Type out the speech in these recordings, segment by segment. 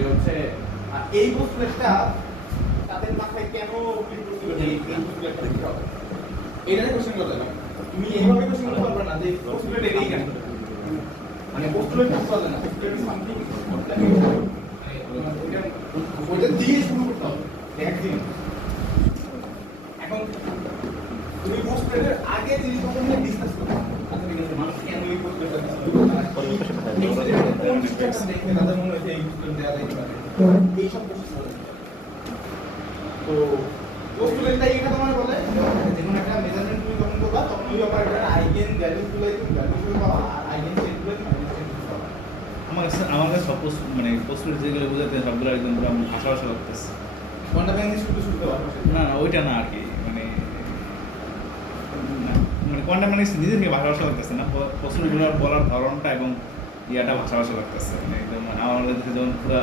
যে হচ্ছে এই পোস্টলেটটা তাদের মাথায় কেন ক্লিক করছিল যে এই পোস্টলেটটা কি হবে এটা নিয়ে কোশ্চেন করতে হবে তুমি এইভাবে কোশ্চেন করতে পারবে না যে পোস্টলেট এটাই কেন মানে পোস্টলেট করতে হবে না পোস্টলেট সামথিং ওইটা দিয়ে শুরু করতে হবে একদিন এখন তুমি পোস্টলেটের আগে জিনিসটা নিয়ে ডিসকাস করতে হবে আচ্ছা ঠিক আছে মানুষ কেন এই পোস্টলেটটা কোন সিস্টেমটা দেখে তাদের মনে হচ্ছে এই পোস্টলেট দেওয়া যায় কিনা এইসব কোশ্চেন তো পোস্টলেটটা এটা তোমার বলে যেকোনো একটা মেজারমেন্ট তুমি যখন করবা তখন ওই অপারেটরের আইগেন ভ্যালুগুলো তুমি ভ্যালুগুলো পাবা আর আইগেন সেটগুলো তুমি আইগেন সেটগুলো পাবা আমার কাছে সব মানে পোস্টলেট যেগুলো বোঝাতে সবগুলো একদম পুরো ভাষা ভাষা লাগতেছে কোনটা ব্যাংকে শুরু শুরু করবা না না ওইটা না আর কি মানে মানে কোনটা মানে নিজে থেকে ভাষা ভাষা লাগতেছে না পোস্টলেটগুলো বলার ধরনটা এবং ইয়াটা ভাষা ভাষা লাগতেছে মানে একদম মানে আমার কাছে যেমন পুরো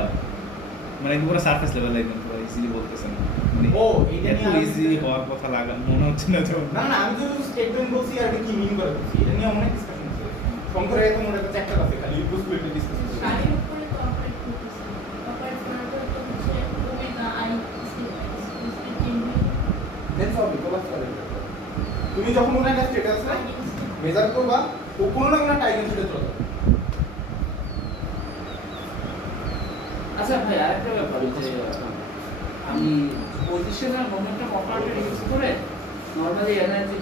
মানে পুরো সারফেস লেভেল একদম পুরো ইজিলি বলতেছে না মানে ও এইটা নিয়ে ইজি হওয়ার কথা লাগা মনে হচ্ছে না তো না না আমি তো স্টেটমেন্ট বলছি আর কি মিন করে বলছি এটা নিয়ে অনেক ডিসকাশন হচ্ছে শঙ্করে এখন ওর একটা চ্যাপ্টার আছে খালি পোস্টলেটের ডিসকাশন হচ্ছে গাড়ির উপরে তো অপারেট করতেছে অপারেট করার পর তো হচ্ছে ওমেগা আই স্টেট দেন সব কোলাস করে তুমি যখন ওটা একটা স্ট্যাটাস মেজার করবা ও কোনো না কোনো টাইম সেটে চলে আচ্ছা ভাই আরেকটা ব্যাপার যে আমি পজিশন আর মোমেন্টাম অপারেটর ইউজ করে নরমালি এনার্জি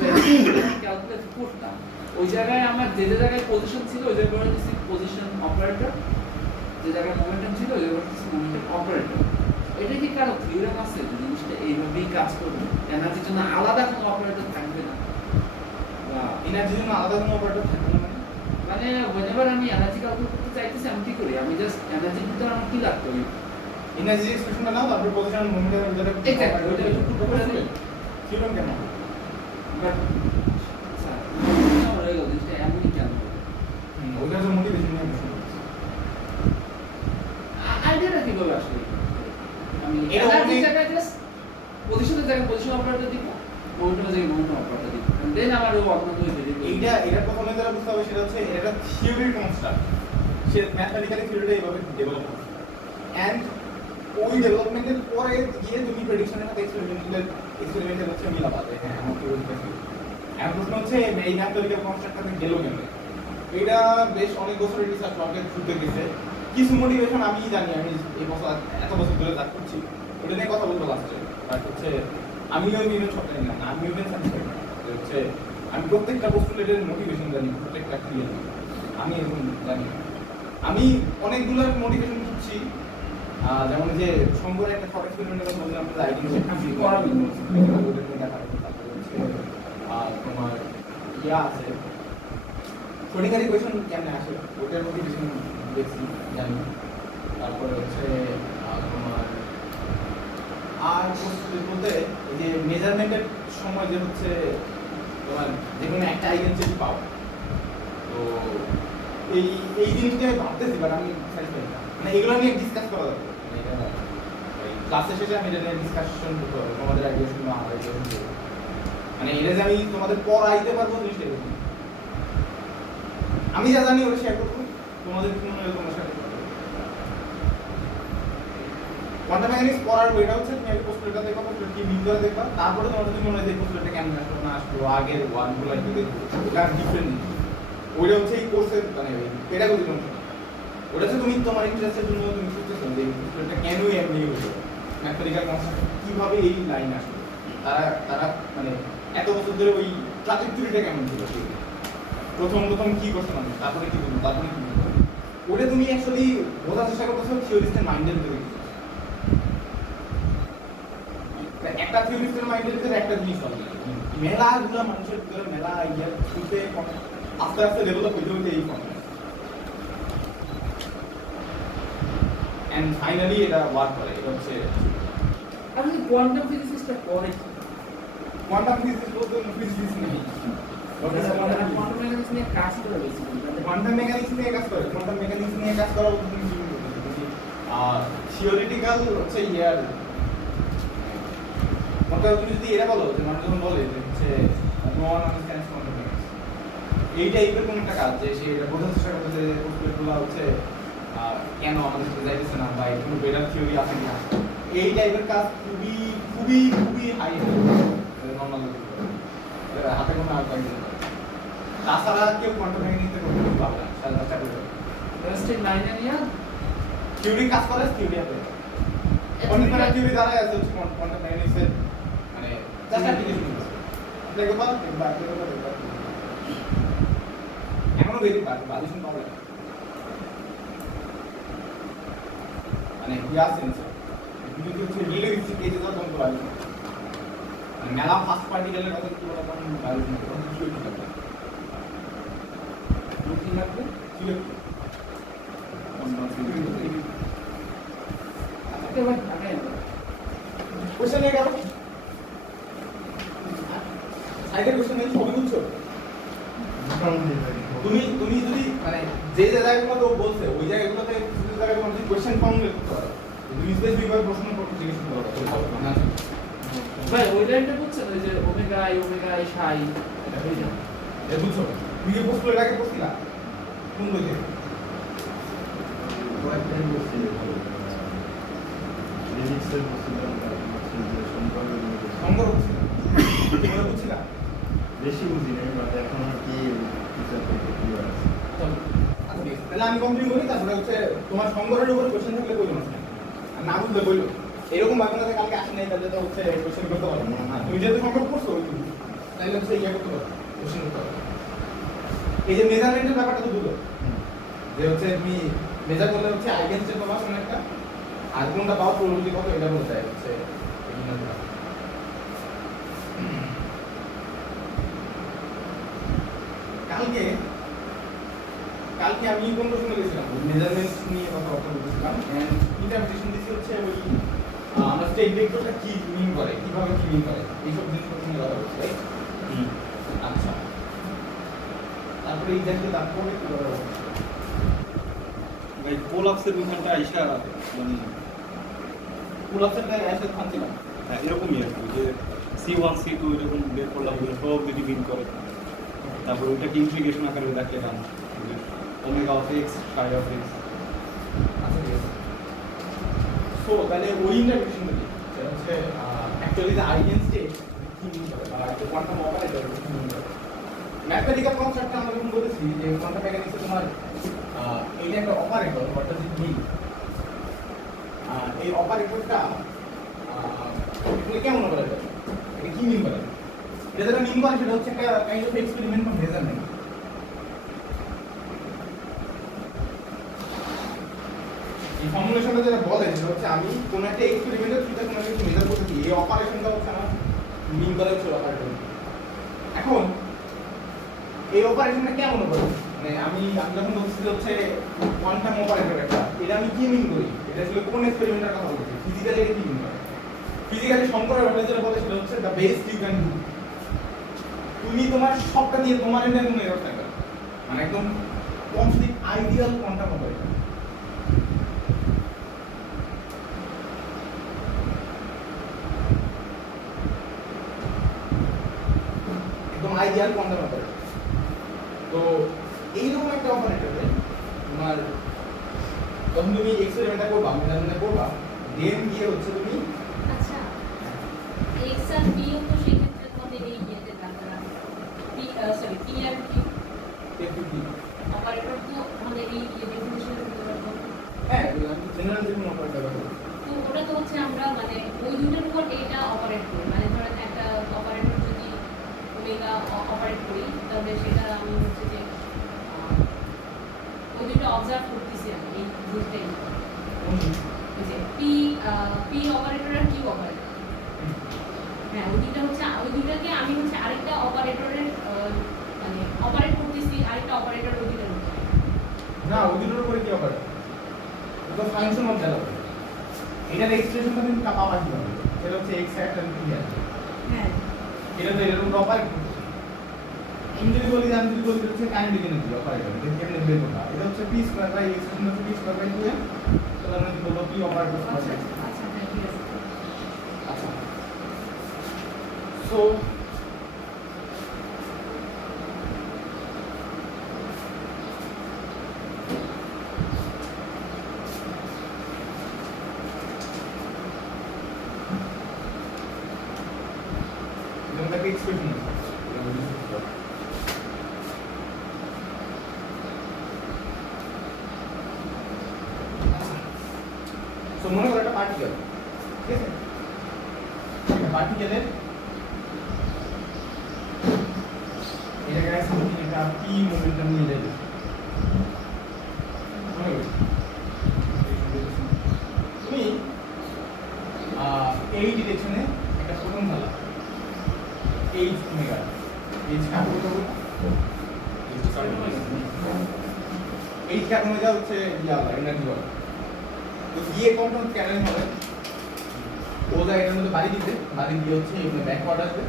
ক্যালকুলেট করতাম ওই জায়গায় আমার যে যে জায়গায় পজিশন ছিল ওই জায়গায় দিছি পজিশন অপারেটর যে জায়গায় মোমেন্টাম ছিল ওই জায়গায় দিছি মোমেন্টাম অপারেটর এটা কি কারো থিওরেম আছে যে জিনিসটা এইভাবেই কাজ করবে এনার্জির জন্য আলাদা কোনো অপারেটর থাকবে না বা এনার্জির জন্য আলাদা কোনো অপারেটর থাকে না মানে whenever আমি এনার্জি ক্যালকুলেট করতে চাইতেছি আমি কি করি আমি জাস্ট এনার্জির ভিতরে আমার কি লাগবে এনার্জি এক্সপ্রেশনটা নাও তারপর পজিশন আর মোমেন্টের ভিতরে এক্স্যাক্টলি ওইটা একটু পুরো করে দিই কিরকম কেন বাট আচ্ছা আমার রয়ে গেল জিনিসটা এমনই কেন ওইটা তো মোটিভেশন নিয়ে প্রশ্ন আইডিয়াটা কিভাবে আসলে আমি এটা এনার্জি অনেক- জায়গায় জাস্ট পজিশনের জায়গায় পজিশন অপারেটর দিব মোমেন্টামের জায়গায় মোমেন্টাম অপারেটর দিব দেন আমার ও অন্য দুই ভেরিয়েবল এটা প্রথমে যারা বুঝতে হবে সেটা হচ্ছে এটা থিওরির কনস্ট্রাক্ট সে ম্যাথমেটিক্যালি থিওরিটা এইভাবে ডেভেলপ করে এন্ড ওই ডেভেলপমেন্টের পরে গিয়ে তুমি প্রেডিকশনের সাথে এক্সপেরিমেন্টের হচ্ছে মিলাবা যে হ্যাঁ আমার থিওরি ঠিক এখন প্রশ্ন হচ্ছে এই ম্যাথমেটিক্যাল কনস্ট্রাক্টটা গেল কেন এটা বেশ অনেক বছরের রিসার্চ ওয়ার্কের শুরুতে গেছে কিছু মোটিভেশন আমি জানি আমি এই বছর এত বছর ধরে কাজ করছি ওটা নিয়ে কথা বলতে লাস্টে বাট হচ্ছে আমিও বিভিন্ন ছকটা নিলাম না আমিও হচ্ছে আমি প্রত্যেকটা পোস্টুলেটের মোটিভেশন জানি প্রত্যেকটা ক্রিয়া আমি এরকম জানি আমি অনেকগুলো মোটিভেশন খুঁজছি যেমন যে শঙ্করের একটা শর্ট এক্সপেরিমেন্টের কথা বললাম যে আইডেন্টিটি করাবি ওদের নিয়ে দেখা তারপরে হচ্ছে তোমার ইয়া আছে ক্রিটিক্যাল ইকুয়েশন কেমনে আসে ওটার মোটিভেশন দেখছি জানি তারপরে হচ্ছে তোমার আর পোস্টুলেট বলতে এই যে মেজারমেন্টের সময় যে হচ্ছে তোমার যেকোনো একটা আইগেন সেট পাও তো এই জিনিসটা আমি ভাবতেছি বাট আমি স্যাটিসফাইড না মানে এগুলো নিয়ে ডিসকাস করা দরকার মানে এটা ক্লাসের শেষে আমি এটা নিয়ে ডিসকাশন করতে হবে তোমাদের আইডিয়া শুনে আমার আইডিয়া শুনতে মানে এটা যে আমি তোমাদের পড়াইতে পারবো জিনিসটা এরকম আমি যা জানি ওটা শেয়ার করবো তোমাদের কি মনে হয় তোমরা শেয়ার করতে পারবে কোয়ান্টাম মেকানিক্স পড়ার ওইটা হচ্ছে তুমি আগে পোস্টলেটটা দেখবা পোস্টলেট কি মিন করে দেখবা তারপরে তোমার যদি মনে হয় যে পোস্টলেটটা কেমন আসলো না আসলো আগের ওয়ানগুলো একটু দেখবো ওটা ডিফারেন্ট ওইটা হচ্ছে এই কোর্সের মানে পেডাগোজির অংশ ওটা হচ্ছে তুমি তোমার ইন্টারেস্টের জন্য তুমি খুঁজতেছো যে পোস্টলেটটা কেনই এমনি হলো ম্যাথমেটিক্যাল কনসেপ্ট কিভাবে এই লাইন আসলো তারা মানে এত বছর ধরে ওই ট্রাজেক্টরিটা কেমন ছিল প্রথম কি করছো মানুষ তারপরে কি করবো তারপরে কি করবো ওটা তুমি অ্যাকচুয়ালি বোঝার চেষ্টা করতেছো থিওরিস্টের মাইন্ডের ভিতরে একটা থিওরিস্টের মাইন্ডের ভিতরে একটা জিনিস হবে মেলাগুলো মানুষের ভিতরে মেলা আইডিয়া শুরুতে আস্তে আস্তে ডেভেলপ হইতে হইতে এই ফর্ম এন্ড ফাইনালি এটা ওয়ার্ক করে এটা হচ্ছে আপনি কোয়ান্টাম ফিজিক্সটা পড়ে কি কোয়ান্টাম ফিজিক্স বলতে ফিজিক্স নেই কোয়ান্টাম মেকানিক্স নিয়ে কাজ করে বেসিক্যালি কোয়ান্টাম মেকানিক্স নিয়ে কাজ করে কোয়ান্টাম মেকানিক্স নিয়ে কাজ করা বলতে তুমি কি বুঝতে আর থিওরিটিক্যাল হচ্ছে ইয়ার মনে তুমি যদি এটা বলো যে মানুষ যখন বলে যে হচ্ছে no one understands quantum mechanics এই টাইপের কোন একটা কাজ যে সে এটা বোঝার চেষ্টা করতে যে পোস্টলেটগুলো হচ্ছে কেন আমাদের সাথে যাইতেছে না বা এর কোনো বেটার থিওরি আছে কিনা, এই টাইপের কাজ খুবই খুবই খুবই হাই নর্মাল হাতে কোনো আর পাই তাছাড়া কেউ কোয়ান্টাম মেকানিক্সে করতে পারবে না সারা রাস্তা করে জাস্ট এই লাইনে নিয়ে থিওরি কাজ করে থিওরি আছে কোয়ান্টাম থিওরি দ্বারা আছে হচ্ছে কোয়ান্টাম মেকানিক্সের মানে জাস্ট অ্যাপ্লিকেশন দেখো বা এখনো বেরিয়ে পারে ভ্যালিডেশন প্রবলেম মানে ইয়া সেন্স যদি হচ্ছে রিলেটিভ কেসে যখন তো ভ্যালিডেশন মানে মেলা ফার্স্ট পার্টিকেলের কথা কি বলা কোন ভ্যালিডেশন করতে কি হইতে পারে কি লাগবে ওকে ভাই আগে কোশ্চেন নিয়ে গেল সাইডের কোশ্চেন নেই সবই বুঝছো তুমি তুমি যদি মানে যে যে জায়গাগুলোতে ও বলছে ওই জায়গাগুলোতে কিছু জায়গাগুলো যদি কোশ্চেন ফর্মুলেট করতে পারো তুমি স্পেসিফিক ভাবে প্রশ্ন করতে জিজ্ঞেস করতে পারো মানে আছে ভাই ওই লাইনটা বুঝছেন ওই যে ওমেগা আই সাই এটা হয়ে যাবে এ বুঝছো তুমি কি প্রশ্ন এর আগে করছিলা কোন বইতে সংগ্রহ করছিলা তোমরা বুঝছিলা বেশি বুঝি নাই বাট এখন আর কি টিচার থেকে কি আছে আচ্ছা ঠিক আছে তাহলে আমি কমপ্লিট করি তারপরে হচ্ছে তোমার সংগ্রহের উপর কোশ্চেন থাকলে বইলো না আর না বুঝলে বইলো এরকম ভাবে না কালকে আসে নাই তাহলে তো হচ্ছে কোশ্চেন করতে পারবো না তুমি যেহেতু সংগ্রহ করছো তাহলে হচ্ছে ইয়ে করতে পারো কোশ্চেন করতে পারো এই যে মেজারমেন্টের ব্যাপারটা তো বুঝলো যে হচ্ছে তুমি মেজার করলে হচ্ছে আইগেন স্টেপ পাবা কোন একটা আর কোনটা পাওয়া প্রববিলিটি কত এটা বলতে হয় হচ্ছে কালকে কালকে আমি কোন প্রশ্ন লিখেছিলাম মেজারমেন্ট নিয়ে কথাবার্তা বলছিলাম এন্ড ইন্টারপ্রিটেশন দিছি হচ্ছে ওই আমরা স্টেট ভেক্টরটা কি মিন করে কিভাবে কি মিন করে এইসব জিনিসপত্র নিয়ে কথা বলছি রাইট আচ্ছা তারপরে এক্স্যাক্টলি তারপরে কি করা হবে ভাই কোলাপসের ওখানটা আইসা মানে পুলাপসের টাইম এসে থামছিল হ্যাঁ এরকমই আর কি যে C1 C2 এরকম বের করলাম ওগুলো সব যদি মিন করে তারপর ওইটাকে ইন্টিগ্রেশন আকারে দেখালাম omega of x Sai of x আচ্ছা ঠিক আছে সো তাহলে ওই ইন্টারপ্রিটেশন কি সেটা হচ্ছে অ্যাকচুয়ালি দ্য আইগেন স্টেট কি মিন করে বা একটা কোয়ান্টাম অপারেটর কি মিন করে ম্যাথমেটিক্যাল কনসেপ্টটা আমরা যখন বলেছি যে কোয়ান্টাম মেকানিক্সে তোমার এইটা একটা অপারেটর হোয়াট ডাজ ইট মিন এই অপারেটরটা এটা কেমন অপারেটর এটা কি মিন করে এটা যেটা মিন করে সেটা হচ্ছে একটা কাইন্ড অফ এক্সপেরিমেন্ট বা মেজারমেন্ট এই ফর্মুলেশনটা যেটা বলে সেটা হচ্ছে আমি কোন একটা এক্সপেরিমেন্টের থ্রুতে কোন একটা মেজার করতেছি এই অপারেশনটা হচ্ছে আমার মিন করে হচ্ছে অপারেটর এখন এই অপারেশনটা কেমন অপারেটর মানে আমি যখন বলছি হচ্ছে কোয়ান্টাম অপারেটর একটা এটা আমি কি মিন করি এটা আসলে কোন এক্সপেরিমেন্টের কথা বলছি ফিজিক্যালি এটা কি মিন করে ফিজিক্যালি শঙ্করের ব্যাপারে যেটা বলে সেটা হচ্ছে the best you can do তুমি তোমার সবটা দিয়ে তোমার এটা কোনো এরর থাকবে মানে একদম কমপ্লিট আইডিয়াল কোয়ান্টাম অপারেটর একদম আইডিয়াল কোয়ান্টাম অপারেটর তো এইরকম একটা অপারেটরে তোমার যখন তুমি এক্সপেরিমেন্টটা করবা মেজারমেন্টটা করবা দেন গিয়ে হচ্ছে তুমি আচ্ছা এক্স আর বি তো সেই ক্ষেত্রে তোমাদের এই ইয়েতে থাকবে P sorry P R Q FP operator তো আমাদের এই ডেফিনিশনের ভিতরে হ্যাঁ আমি জেনারেল যে কোনো অপারেটর ব্যবহার করি তো ওটা তো হচ্ছে আমরা মানে ওই দুটোর উপর এইটা অপারেট করি মানে ধরেন একটা অপারেটর যদি ওমেগা অপারেট করি তাহলে সেটা আমি হচ্ছে যে ওই দুটো অবজার্ভ করতেছি আমি এই জিনিসটাই ওই যে পি অপারেটর আর কিউ অপারেটর হ্যাঁ ওই দুটো হচ্ছে ওই দুটাকে আমি হচ্ছে আরেকটা অপারেটরের মানে অপারেট করতেছি আরেকটা অপারেটর ওই দুটোর উপর না ওই দুটোর উপরে কি অপারেটর এটা ফাংশন অফ দ্যাট অপারেটর এটার এক্সপ্রেশনটা তুমি পাবা কিভাবে সেটা হচ্ছে এক্স হ্যাট আর পি হ্যাট হ্যাঁ এটা তো এরকম অপারেট করতেছে আমি যদি বলি যে আমি যদি বলি হচ্ছে কাইন্ডলি এনার্জি অপারেটর এটা কেমনে বের করবা এটা হচ্ছে পি স্কয়ার বাই এক্সপ্রেশন হচ্ছে পি স্কয়ার বাই 2m তাহলে আমি বলবো পি অপারেটর আচ্ছা আচ্ছা হ্যাঁ ঠিক আছে আচ্ছা সো একটা এক্সপ্রেশন আছে তো মনে করো একটা পার্টিকেল ঠিক আছে একটা পার্টিকেলের এটা গায়ে সামথিং একটা পি মোমেন্টাম নিয়ে যাবে মনে করো তুমি এই ডিরেকশনে একটা ফোটন ঢালা এইচ ওমেগা এইচ কাকে বলতে হবে এইচ কাকে ওমেগা হচ্ছে এনার্জি বল তো গিয়ে কোনটা ক্যানেল হবে ও যা এর মধ্যে বাড়ি দিতে বাড়ি দিয়ে হচ্ছে এখানে ব্যাকওয়ার্ড আসবে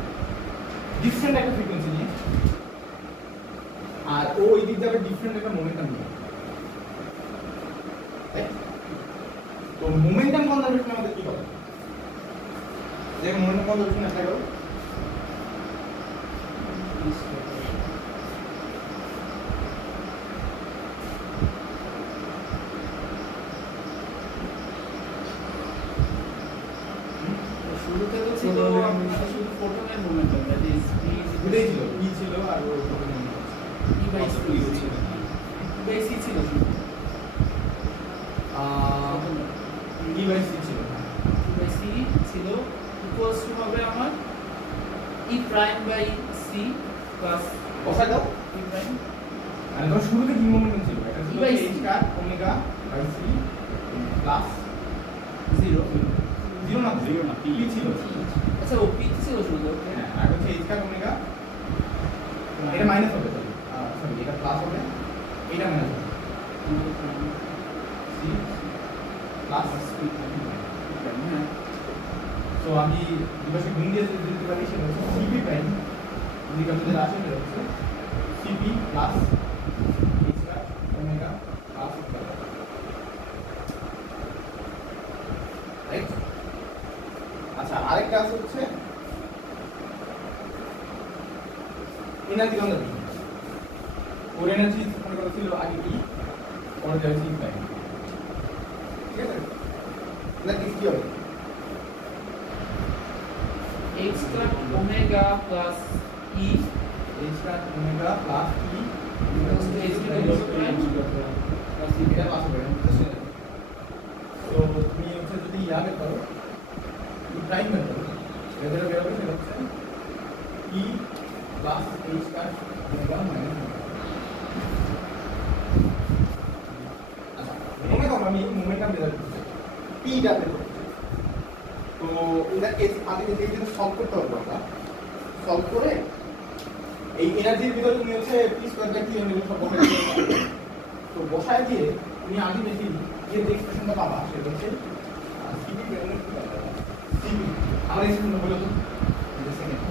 ডিফারেন্ট একটা ফ্রিকোয়েন্সি নিয়ে আর ও ওই দিক যাবে ডিফারেন্ট একটা মোমেন্টাম নিয়ে তো মোমেন্টাম কনজারভেশন আমাদের কি হবে যে মোমেন্টাম কনজারভেশন অ্যাপ্লাই করো শুরুতে তো ছিল আমাদের শুধু ফোটনের মোমেন্টাম দ্যাট ইজ পি দুটোই ছিল ই ছিল আর ও ই বাই সি ছিল বাই সি ছিল শুধু ই বাই সি ছিল ই বাই সি ছিল ইকুয়ালস টু হবে আমার E prime by C plus বসাই দাও ই প্রাইম আর ধর শুরুতে কি মোমেন্টাম ছিল এটা ছিল E by C। এইচ কার omega by C plus 0 zero না জিরো না, পি ছিল আচ্ছা ও পি ছিল শুধু হ্যাঁ আর হচ্ছে এইচ কার ওমেগা এটা মাইনাস হবে সরি এটা প্লাস হবে এটা মাইনাস হবে সি প্লাস তো আমি দুপাশে গুণ দিয়ে যদি দিতে পারি সেটা হচ্ছে সিপি প্রাইম যদি আমাদের আসে সেটা হচ্ছে সিপি প্লাস এইচ কার ওমেগা প্লাস রাইট আচ্ছা আরেকটা আছে হচ্ছে এনার্জি কনজারভেশন ওর এনার্জি মনে করা ছিল আগে কি পরে যাবে সি প্রাইম ঠিক আছে না কি হবে x square omega plus E H কার omega plus E h to the prime plus E এটা পাস হবে তো তুমি হচ্ছে যদি ইয়া বের করো ই প্রাইম বের করো এদের বের হবে সেটা হচ্ছে ই প্লাস এইচ কার ওমেগা মাইনাস আচ্ছা মনে করো আমি মোমেন্টাম বের করতে পি টা বের করতে তো এটা কেস আগে থেকে যেটা সলভ করতে হবে আমরা সলভ করে এই এনার্জির ভিতরে তুমি হচ্ছে পি স্কয়ার বাই টি এর সব বসাই দিবে তো বসায় দিয়ে তুমি আগে বেশি যে এক্সপ্রেশনটা পাবা সেটা হচ্ছে সিপি প্রাইমের সিপি আমার এক্সপ্রেশনটা বলো তো second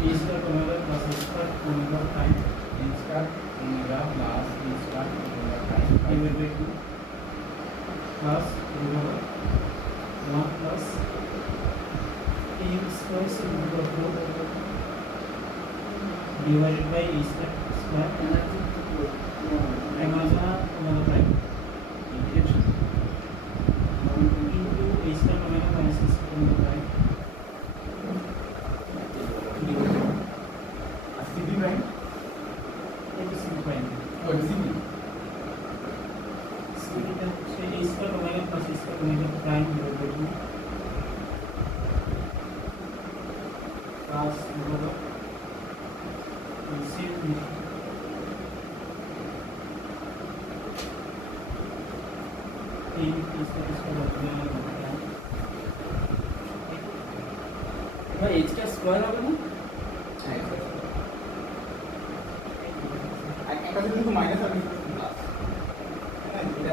e square omega plus h square omega prime H square omega plus E square omega prime divide by 2 plus omega 1 plus e square omega 4 divided by e square energy omega prime integration into e square omega minus e square omega prime আর CP prime into c prime ওই CP এটা হচ্ছে e square omega plus e square omega prime divided by 2 plus omega c ভাই h টা square হবে না হ্যাঁ একটা কিন্তু মাইনাস আর প্লাস হ্যাঁ এটা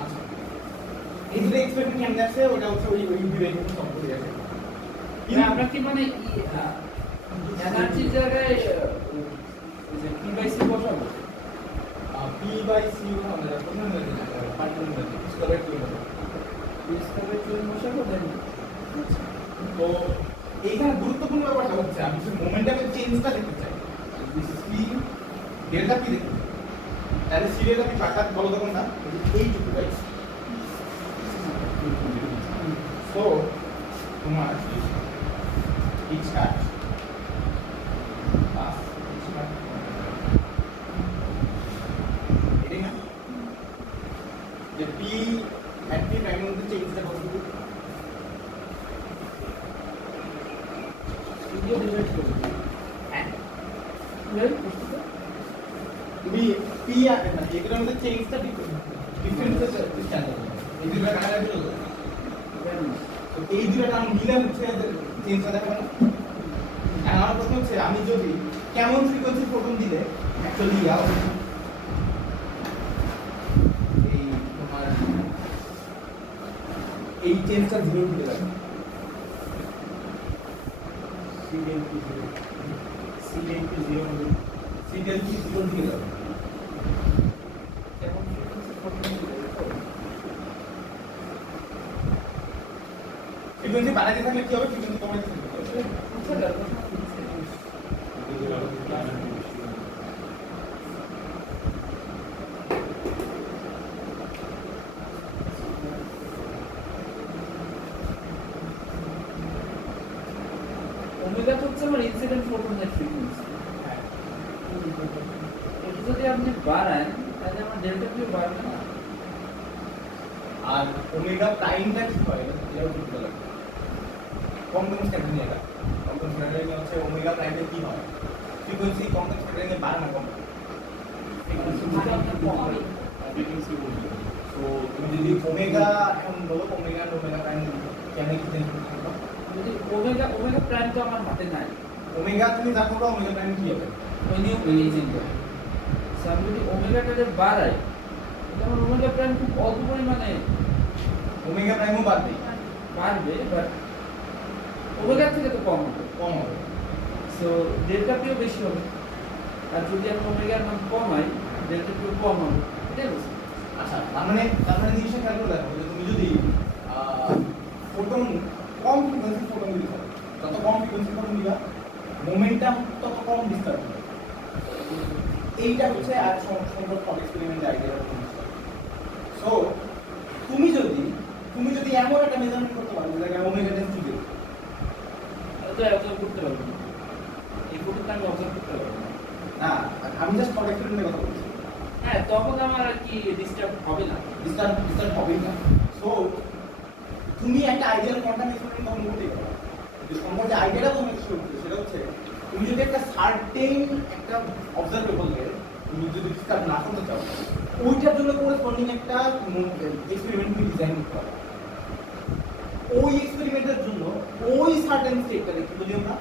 আচ্ছা এই যে এক্সপ্রেশন কেমনে আছে ওটা হচ্ছে ওই ইন্টিগ্রেশন সম্পর্কে আছে না আমরা কি মানে এনার্জির জায়গায় যে p বাই c বসাবো পি বাই সি আমরা প্রথমে মেনে নিতে হবে particular method square to p square চুন বসাবো দেন তো এইখানে গুরুত্বপূর্ণ ব্যাপারটা হচ্ছে আমি শুধু মোমেন্টামের চেঞ্জটা দেখতে চাই this is P delta P দেখতে চাই তাহলে সিরিয়াল আমি কাটা বলো তখন না এইটুকু রাইট সো তোমার ইট স্টার্ট এটাই না যে পি অ্যাট পি প্রাইমের মধ্যে চেঞ্জটা কতটুকু হ্যাঁ তুমি পি আর না এগুলোর মধ্যে চেঞ্জটা ডিফারেন্স এই দুটো কাটা গেল তো এই দুটো টার্ম মিলে হচ্ছে চেঞ্জটা দেখা গেল আমার প্রশ্ন হচ্ছে আমি যদি কেমন ফ্রিকোয়েন্সি ফোটন দিলে অ্যাকচুয়ালি ইয়াও এই তোমার এই চেঞ্জটা জিরো দিতে যাবে সিরিয়াল টু জিরো হবে সিরিয়াল কি জিরো দিকে যাবে কেমন ফ্রিকোয়েন্সি ফোটন দিলে ফ্রিকোয়েন্সি বাড়াতে থাকলে কি হবে ফ্রিকোয়েন্সি কমাতে থাকলে কি হবে ওমেগা তো হচ্ছে আমার ইনসিডেন্ট ফোটনের ফ্রিকোয়েন্সি হ্যাঁ এটা যদি আপনি বাড়ান তাহলে আমার ডেল্টা কিউ বাড়বে না আর ওমেগা প্রাইমটা কি হয় এটাও ঠিক লাগে কম্পন স্ট্যান্ডার্ড এটা কম্পন স্ট্যান্ডার্ড হচ্ছে ওমেগা প্রাইমটা কি হয় ফ্রিকোয়েন্সি কম্পন স্ট্যান্ডার্ডে বাড়ে না কম ফ্রিকোয়েন্সি বলতে সো তুমি যদি ওমেগা এখন বলো ওমেগা আর ওমেগা প্রাইম কেন কি চেঞ্জ করতে হবে যদি ওমেগা ওমেগা প্রাইম তো আমার হাতে নাই ওমেগা তুমি যা করবে ওমেগা প্রাইম কি হবে ওই নিয়ম মেনেই চিনতে হবে সো আমি যদি ওমেগাটাকে বাড়াই তাহলে আমার ওমেগা প্রাইম খুব অল্প পরিমাণে ওমেগা প্রাইমও বাড়বে বাড়বে বাট ওমেগার থেকে তো কম হবে কম হবে সো ডেল্টা পিও বেশি হবে আর যদি আমি ওমেগার মান কমাই ডেল্টা পিও কম হবে এটাই বুঝছি আচ্ছা তার মানে জিনিসটা খেয়াল করে দেখো যে তুমি যদি ফোটন কম ফ্রিকোয়েন্সি ফোটন দিতে হবে যত কম ফ্রিকোয়েন্সি ফোটন দিবা মোমেন্টাম তত কম ডিস্টার্ব হবে এইটা হচ্ছে আর সুন্দর থট এক্সপেরিমেন্ট আইডিয়া সো তুমি যদি এমন একটা মেজারমেন্ট করতে পারো যেটাকে ওমেগা টেন্স টু জিরো তো অবজার্ভ করতে পারবো না এই ফটোটা আমি অবজার্ভ করতে পারবো না না আমি জাস্ট থট এক্সপেরিমেন্টের কথা বলছি হ্যাঁ তখন আমার আর কি ডিস্টার্ব হবে না ডিস্টার্ব হবেই না সো তুমি একটা আইডিয়াল কোয়ান্টাম এক্সপেরিমেন্ট তখন করতেই পারো যে সম্পর্কে আইডিয়াটা তোমাকে শুরু করতে সেটা হচ্ছে তুমি যদি একটা সার্টেন একটা অবজারভেবলকে তুমি যদি ডিসকাস না করতে চাও ওইটার জন্য করেসপন্ডিং একটা এক্সপেরিমেন্ট তুমি ডিজাইন করতে পারো ওই এক্সপেরিমেন্টের জন্য ওই সার্টেন স্টেটটা দেখতে বলি আমরা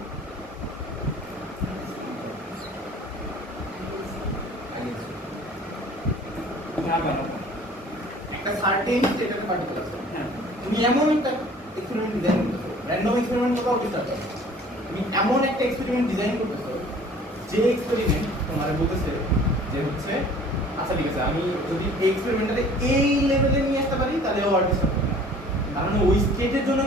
একটা সার্টেন স্টেটের পার্টিকুলার হ্যাঁ তুমি এমন একটা এক্সপেরিমেন্ট ডিজাইন করতেছো র্যান্ডম এক্সপেরিমেন্ট কোথাও ডিস্টার্ব হবে তুমি এমন একটা এক্সপেরিমেন্ট ডিজাইন করতেছো যে এক্সপেরিমেন্ট তোমার বলতেছে যে হচ্ছে আচ্ছা ঠিক আছে আমি যদি এই এক্সপেরিমেন্টটাকে এই লেভেলে নিয়ে আসতে পারি তাহলে ও আর ডিস্টার্ব হবে না তার মানে ওই স্টেটের জন্য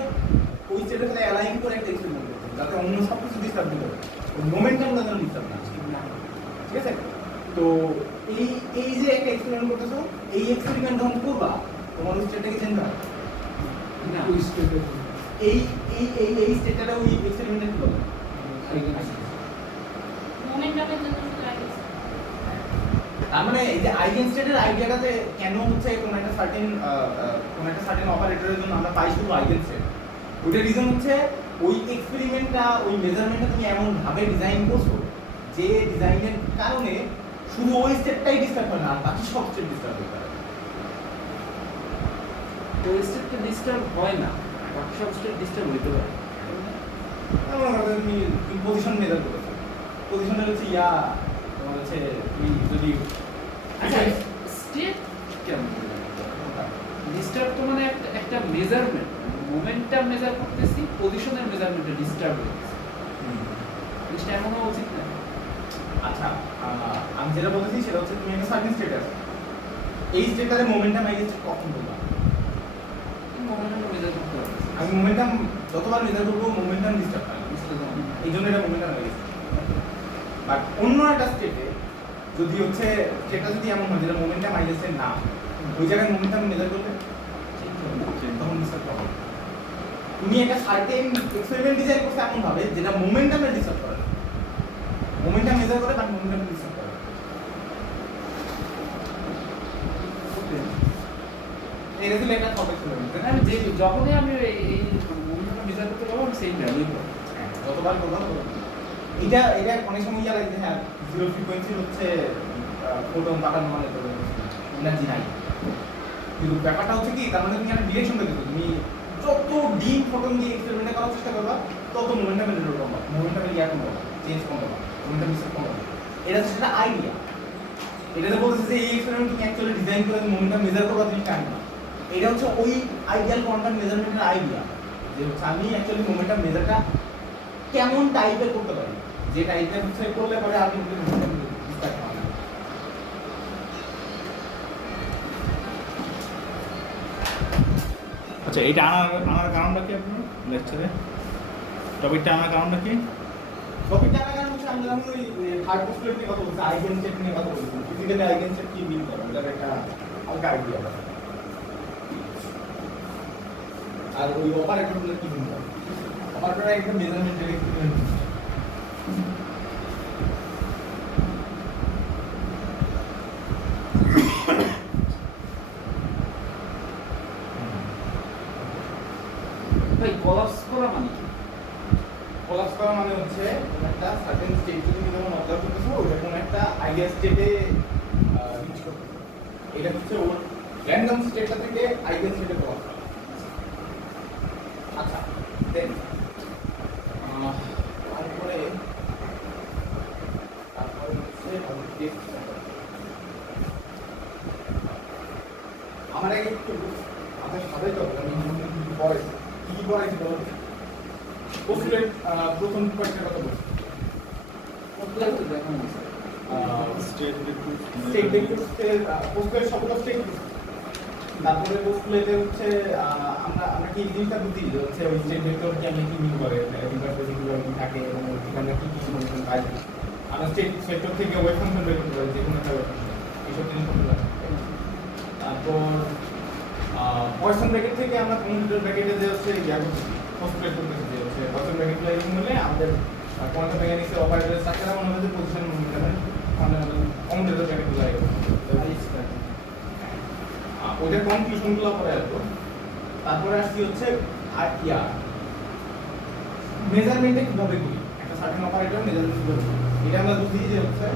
ওই স্টেটের সাথে অ্যালাইন করে একটা এক্সপেরিমেন্ট করতে হবে যাতে অন্য সব কিছু ডিস্টার্ব দিতে হবে ওই মোমেন্টামটা যেন ডিস্টার্ব না ঠিক আছে তো এই যে একটা এক্সপেরিমেন্ট করতেছো এই এক্সপেরিমেন্ট যখন করবা তোমার ওই স্টেটটাকে চেঞ্জ হবে না ওই স্টেটের এই স্টেটটা ওই এক্সপেরিমেন্টে কি বলে মোমেন্টামের জন্য শুধু লাগে তার মানে এই যে আইগেন স্টেটের আইডিয়াটাতে কেন হচ্ছে কোন একটা সার্টেন অপারেটরের জন্য আমরা পাই শুধু আইগেন স্টেট ওইটার রিজন হচ্ছে ওই এক্সপেরিমেন্টটা ওই মেজারমেন্টটা তুমি এমন ভাবে ডিজাইন করছো যে ডিজাইনের কারণে শুধু ওই স্টেটটাই ডিস্টার্ব হয় না আর বাকি সব স্টেট ডিস্টার্ব হতে পারে তো স্টেটটা ডিস্টার্ব হয় না বাকি সব স্টেট ডিস্টার্ব হইতে পারে তুমি পজিশন মেজার করেছো পজিশনের হচ্ছে ইয়া তোমার হচ্ছে তুমি যদি আচ্ছা স্টেট কেমন ডিস্টার্ব তো মানে একটা মেজারমেন্ট মোমেন্টাম মেজার করতেছি পজিশনের মেজারমেন্টে ডিস্টার্ব হচ্ছে জিনিসটা এমন হওয়া উচিত না আচ্ছা আমি যেটা বলতেছি সেটা হচ্ছে তুমি একটা সার্টেন স্টেট আছে এই স্টেটটাতে মোমেন্টাম আই গেছে কখন বলবা মোমেন্টাম মেজার করতে হবে আমি মোমেন্টাম যতবার মেজার করবো মোমেন্টাম ডিস্টার্ব হয় এই জন্য এটা মোমেন্টাম হয়ে গেছে বাট অন্য একটা স্টেটে যদি হচ্ছে সেটা যদি এমন হয় যেটা মোমেন্টাম আইগেনস্টেট না, ওই জায়গায় মোমেন্টাম মেজার করলে তখন ডিস্টার্ব হবে। তুমি একটা সার্টেন এক্সপেরিমেন্ট ডিজাইন করতে এমন ভাবে যেটা মোমেন্টামে ডিস্টার্ব করে না, মোমেন্টাম মেজার করে বাট মোমেন্টাম ডিস্টার্ব করে। এটা ছিল একটা টপিক ছিল। আমি যে যখনই আমি এই মুভমেন্টটা মেজার করতে পারবো আমি সেই ভ্যালুই পাবো। যতবার করবো এটা এটা অনেক সময় ইয়া লাগে হ্যাঁ জিরো ফ্রিকোয়েন্সি হচ্ছে ফোটন পাঠানো মানে তো এনার্জি নাই, কিন্তু ব্যাপারটা হচ্ছে কি তার মানে তুমি একটা ডিরেকশনটা দিচ্ছ, তুমি যত ডিপ ফোটন দিয়ে এক্সপেরিমেন্ট করার চেষ্টা করবা তত মোমেন্টামের রেট কমবা, মোমেন্টামের ইয়া কমবা, চেঞ্জ কমবা, মোমেন্টাম ডিস্টার্ব কমবা। এটা হচ্ছে একটা আইডিয়া। এটাতে বলতেছে যে এই এক্সপেরিমেন্ট তুমি অ্যাকচুয়ালি ডিজাইন করে মোমেন্টাম মেজার করবা তুমি জানি না। এটা হচ্ছে ওই আইডিয়াল কোয়ান্টাম মেজারমেন্টের আইডিয়া, যে হচ্ছে আমি অ্যাকচুয়ালি মোমেন্টাম মেজারটা কেমন টাইপের করতে পারি, যে টাইপের হচ্ছে করলে পরে আলটিমেটলি মোমেন্টাম ডিস্টার্ব হয় না। আচ্ছা, এটা আনার কারণটা কি আপনার লেকচারে? টপিকটা আনার কারণটা কি? টপিকটা আনার কারণ হচ্ছে আমরা যখন ওই থার্ড পোস্টুলেট নিয়ে কথা বলছি, আইগেনসেট নিয়ে কথা বলছি, ফিজিক্যালি আইগেনসেট কি মিন করে এটার একটা হালকা আইডিয়া আছে। আর ওই অপারেটরগুলো কি মিন করে, অপারেটর একটা মেজারমেন্টের এক্সপেরিমেন্ট। ভাই কোলাপস করা মানে কি? কোলাপস করা মানে হচ্ছে কোনো একটা সার্টেন স্টেট যদি তুমি যখন অবজার্ভ করতেছো ওটা কোনো একটা আইডিয়াল স্টেটে রিচ করতে, এটা হচ্ছে ওর র্যান্ডম স্টেটটা থেকে আইডিয়াল স্টেটে কোলাপস করা। আচ্ছা দেন তারপরে হচ্ছে টেস্ট। আমার আগে একটু আপনার সাথে তো আমি কি পড়াইছি কি পড়াইছি বলো। পোস্টুলেট প্রথম কয়েকটা কথা বলছি, পোস্টুলেট তো দেখানো আছে। স্টেট স্টেট ভেক্টর পোস্টুলেট সবগুলো স্টেট, তারপরে পোস্টুলেটে হচ্ছে আমরা কি জিনিসটা বুঝি যে হচ্ছে ওই স্টেট ভেক্টরকে আমি কি মিন করে ইন্টারফেসে কিভাবে থাকে এবং আমরা কি কি সমস্যা কাজ আমরা স্টেট ভেক্টর থেকে ওয়েভ ফাংশন বের করতে পারি, যে কোনো একটা ওয়েভ ফাংশন, এইসব জিনিস করতে পারি। তারপর পয়সন ব্র্যাকেট থেকে আমরা কমিউটেটর ব্র্যাকেটে যে হচ্ছে ইয়া করছি, পোস্টুলেট করতেছি যে হচ্ছে পয়সন ব্র্যাকেটগুলো এরকম হলে আমাদের কোয়ান্টাম মেকানিক্সের অপারেটরের স্ট্রাকচার এমন হবে যে পজিশন মোমেন্টামের ফান্ডামেন্টাল কমিউটেটর ব্র্যাকেটগুলো এরকম। ওইটার কনক্লুশনগুলো পরে আসবো। তারপরে আসছি হচ্ছে ইয়া মেজারমেন্টে কিভাবে করি, একটা সার্টেন অপারেটর মেজারমেন্ট কিভাবে করি এটা আমরা বুঝি যে হচ্ছে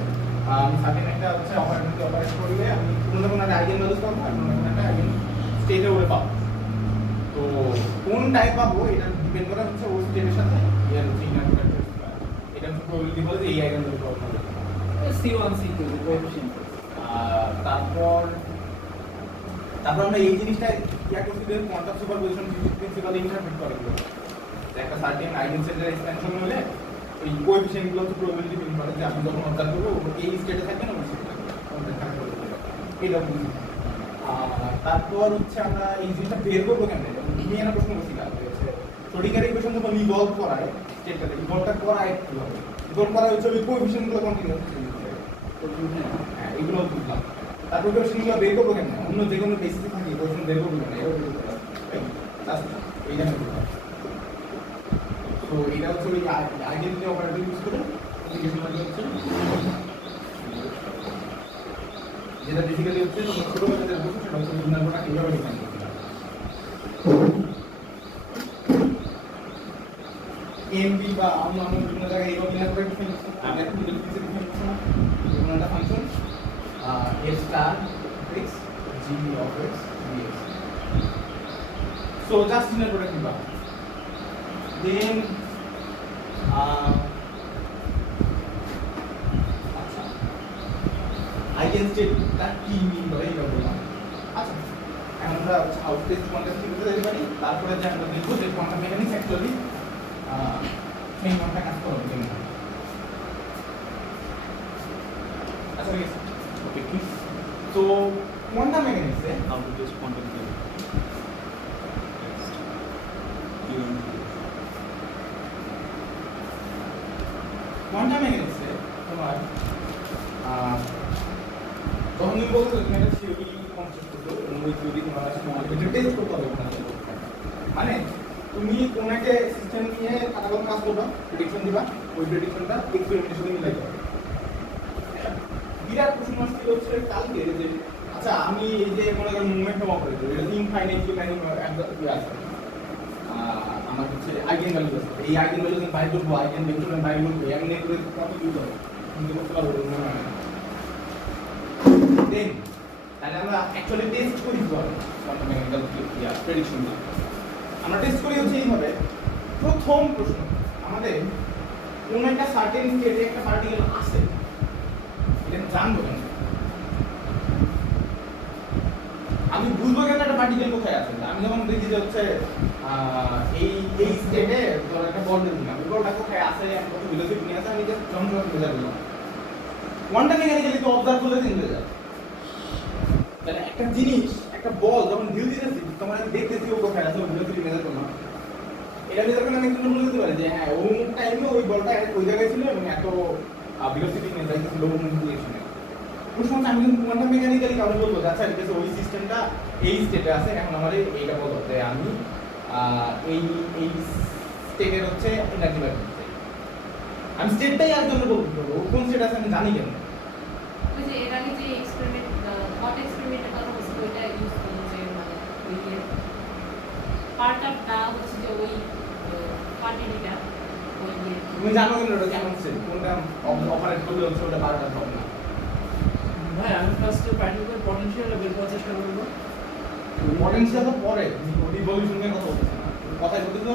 আমি সার্টেন একটা হচ্ছে অপারেটরকে অপারেট করলে আমি কোনো না কোনো একটা আইগেন ভ্যালুস পাবো আর কোনো না কোনো একটা আইগেন স্টেটে ওরে পাবো। তো কোন টাইপ পাবো এটা ডিপেন্ড করে হচ্ছে ওই স্টেটের সাথে এর হচ্ছে ইনার প্রোডাক্ট, এটা হচ্ছে প্রবাবিলিটি বলে যে এই আইগেন ভ্যালু পাবো। C1 C2 যে কোএফিশিয়েন্ট। তারপর আমরা এই জিনিসটা ইয়া করছি যে কোয়ান্টাম সুপারপজিশন প্রিন্সিপাল ইন্টারপ্রেট করে এগুলো, যে একটা সার্টেন আইডেন্টিটির এক্সপেনশন হলে এই কোএফিশিয়েন্ট গুলো তো প্রবাবিলিটি মিন করে যে আপনি যখন অবজার্ভ করবে এই স্টেটে থাকবেন ওই স্টেটে এটা বুঝি। তারপর হচ্ছে আমরা এই জিনিসটা বের করবো কেমন, তুমি একটা প্রশ্ন করছিলাম যে হচ্ছে স্ক্রোডিঙ্গার ইকুয়েশন যখন ইভলভ করায় স্টেটটাতে ইভলভটা করায় কিভাবে, ইভলভ করা হচ্ছে ওই কোএফিশিয়েন্ট গুলো কন্টিনিউয়াস হ্যাঁ এগুলো বুঝলাম। তারপর কোয়েশনগুলো বের করবো কেন, অন্য যে কোনো বেসিসে থাকি কোয়েশন বের করবো কেন, এটাও বের করতে এই জায়গায় বুঝলাম। তো এটা হচ্ছে ওই আইডেন্টিটি অপারেটর ইউজ করে অ্যাপ্লিকেশনটা হচ্ছে যেটা বেসিক্যালি হচ্ছে ছোট বাচ্চাদের বলছে সেটা হচ্ছে বিজ্ঞান পড়া কীভাবে ডিফাইন করতে পারে। এমপি বা অন্য বিভিন্ন জায়গায় এইভাবে বিজ্ঞান পড়া ডিফাইন করছে, আমি এখন মিডল পিসে ডিফাইন করছি না, যে কোনো একটা function f star x g of x dx. So just inner product নিবা, then আচ্ছা আইগেনস্টেটটা কি মিন করে এটা বললাম। আচ্ছা এখন আমরা আউটটেস্ট কোয়ান্টাম কি করতে পারি, তারপরে যে আমরা দেখবো যে কোয়ান্টাম মেকানিক্স অ্যাকচুয়ালি সেই মানটা কাজ করে কেমন। আচ্ছা ঠিক আছে, ওকে কি তো কোয়ান্টাম মেকানিক্সে how to use quantum theory quantum মেকানিক্সে তোমার যখন তুমি বলছো তুমি একটা থিওরি কনসেপ্ট করছো এবং ওই থিওরি তোমার কাছে মনে টেস্ট করতে হবে না মানে তুমি কোন একটা সিস্টেম নিয়ে খাতা কলমে কাজ করবা প্রেডিকশন দিবা ওই প্রেডিকশনটা এক্সপেরিমেন্টের সাথে মিলাই করবে বিরাট প্রশ্ন আসছিল হচ্ছে কালকে যে আচ্ছা আমি এই যে মনে করেন মোমেন্টাম অপারেটর এটা ইনফাইনাইটলি ম্যানি আছে আমার হচ্ছে আইগেন ভ্যালু আছে এই আইগেন ভ্যালু যখন বাইর করবো আইগেন ভেক্টর আমি বাইর করবো এমনি করে কত ইউজ হবে কিন্তু করতে পারবো না দেন তাহলে আমরা অ্যাকচুয়ালি টেস্ট করি কিভাবে কোয়ান্টাম মেকানিক্যাল প্রেডিকশন আমরা টেস্ট করি হচ্ছে এইভাবে প্রথম প্রশ্ন আমাদের কোন একটা সার্টেন স্টেটে একটা পার্টিকেল আছে এটা জানবো কেন আমি বুঝবো কেন একটা পার্টিকেল কোথায় আছে আমি যখন দেখি যে হচ্ছে এই এই স্টেটে ধরো একটা বল দিলাম আমি বলটা কোথায় আছে আমি কত ভেলোসিটি নিয়ে আছে আমি জাস্ট যন্ত্র মেজার দিলাম কোয়ান্টাম মেকানিক্যালি তো অবজার্ভ করলে চিনতে যায় তাহলে একটা জিনিস একটা বল যখন ঢিল দিতেছি তোমার আমি দেখতেছি ও কোথায় আছে ও ভেলোসিটি মেজার করলাম এটা মেজার করলে আমি একটু বলে দিতে পারি যে হ্যাঁ ওই টাইমে ওই বলটা ওই জায়গায় ছিল এবং এত ভেলোসিটি নিয়ে যাইতেছিল ও ডিরেকশনে ওই সময় আমি কিন্তু কোয়ান্টাম মেকানিক্যালি কাউকে বলবো আচ্ছা ঠিক আছে ওই সিস্টেমটা এই স্টেটে আছে এখন আমার এইটা বলতে হবে আমি এই এই স্টেটের হচ্ছে এনার্জি বার করতে চাই আমি স্টেটটাই আরেকজন বলবো ও কোন স্টেট আছে আমি জানি কেন ওই যে এর আগে যে এক্সপেরিমেন্ট হট এক্সপেরিমেন্টের কথা বলছিল ওইটা ইউজ করলো যে মানে ওই যে পার্টটা হচ্ছে যে ওই কোয়ান্টিটিটা ওই যে তুমি জানো কেন ওটা কেমন স্টেট কোনটা অপারেট করলে হচ্ছে ওটা বারটা হবে না ভাই আমি ফার্স্টে পার্টিকুলার পটেনশিয়ালটা বের করার চেষ্টা করবো পটেনশিয়াল তো পরে রিভলিউশনের কথা বলতেছ না কথাই বলতেছ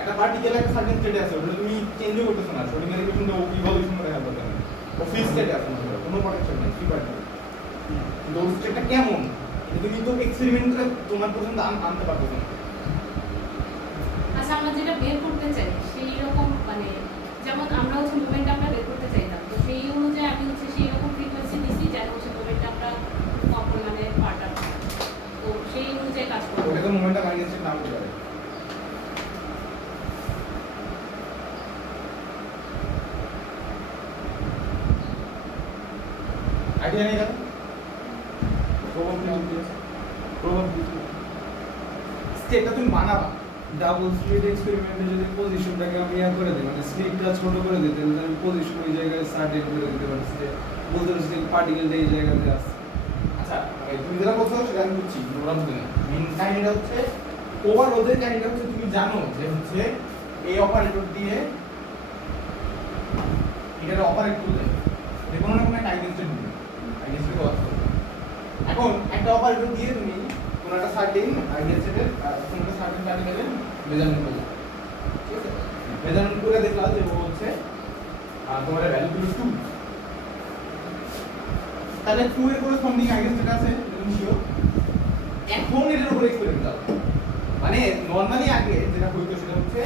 একটা পার্টিকেল একটা সার্টেন স্টেটে আছে ওটা তুমি চেঞ্জও করতেছ না শোডিংয়ের ইকুয়েশনটা রিভলিউশন করে দেখা দরকার নেই ও ফিক্স স্টেটে আছে না কোনো পটেনশিয়াল নেই ফ্রি পার্টিকেল কিন্তু ওই স্টেটটা কেমন এটা তুমি তো এক্সপেরিমেন্ট করে তোমার পর্যন্ত আনতে পারবে না আচ্ছা আমরা যেটা বের করতে চাই সেই রকম মানে যেমন আমরা হচ্ছে মোমেন্টামটা বের করতে চাইতাম তো সেই অনুযায়ী আমি হচ্ছে সেই রকম ফ্রিকোয়েন্সি দিছি যেন হচ্ছে মোমেন্টামটা কম মানে পার্টার তো সেই অনুযায়ী কাজ করবো ওটা তো মোমেন্টাম আইগেনস্টেট নাম হতে পারে আইডিয়া নেই কেন প্রবাবিলিটি স্টেটটা তুমি বানাবা ডাবল স্লিট এক্সপেরিমেন্টে যদি পজিশনটাকে আমি করে দিই মানে স্লিটটা ছোট করে দিতে তাহলে আমি পজিশন ওই জায়গায় সার্টেন করে দিতে পারছি যে বলতে পারছি যে পার্টিকেলটা এই জায়গাতে আছে আচ্ছা তুমি যেটা বলছো সেটা আমি বুঝছি ওরা বুঝি না মেইন কাহিনীটা হচ্ছে ওভারঅলের কাহিনীটা হচ্ছে তুমি জানো যে হচ্ছে এই অপারেটর দিয়ে এটা অপারেট করলে যে কোনো না কোনো একটা আইগেনস্টেট দিবে আইগেনস্টেট কথা এখন একটা অপারেটর দিয়ে তুমি কোনো একটা সার্টেন আইগেনস্টেটের কোনো একটা সার্টেন পার্টিকেলের মেজারমেন্ট করলে ঠিক আছে মেজারমেন্ট করে দেখলা যে ও হচ্ছে তোমার ভ্যালু হলো 2 তাহলে 2 এর করেসপন্ডিং আইগেনস্টেট আছে তুমি শিওর এখন এর উপর এক্সপেরিমেন্ট দাও মানে নরমালি আগে যেটা হইতো সেটা হচ্ছে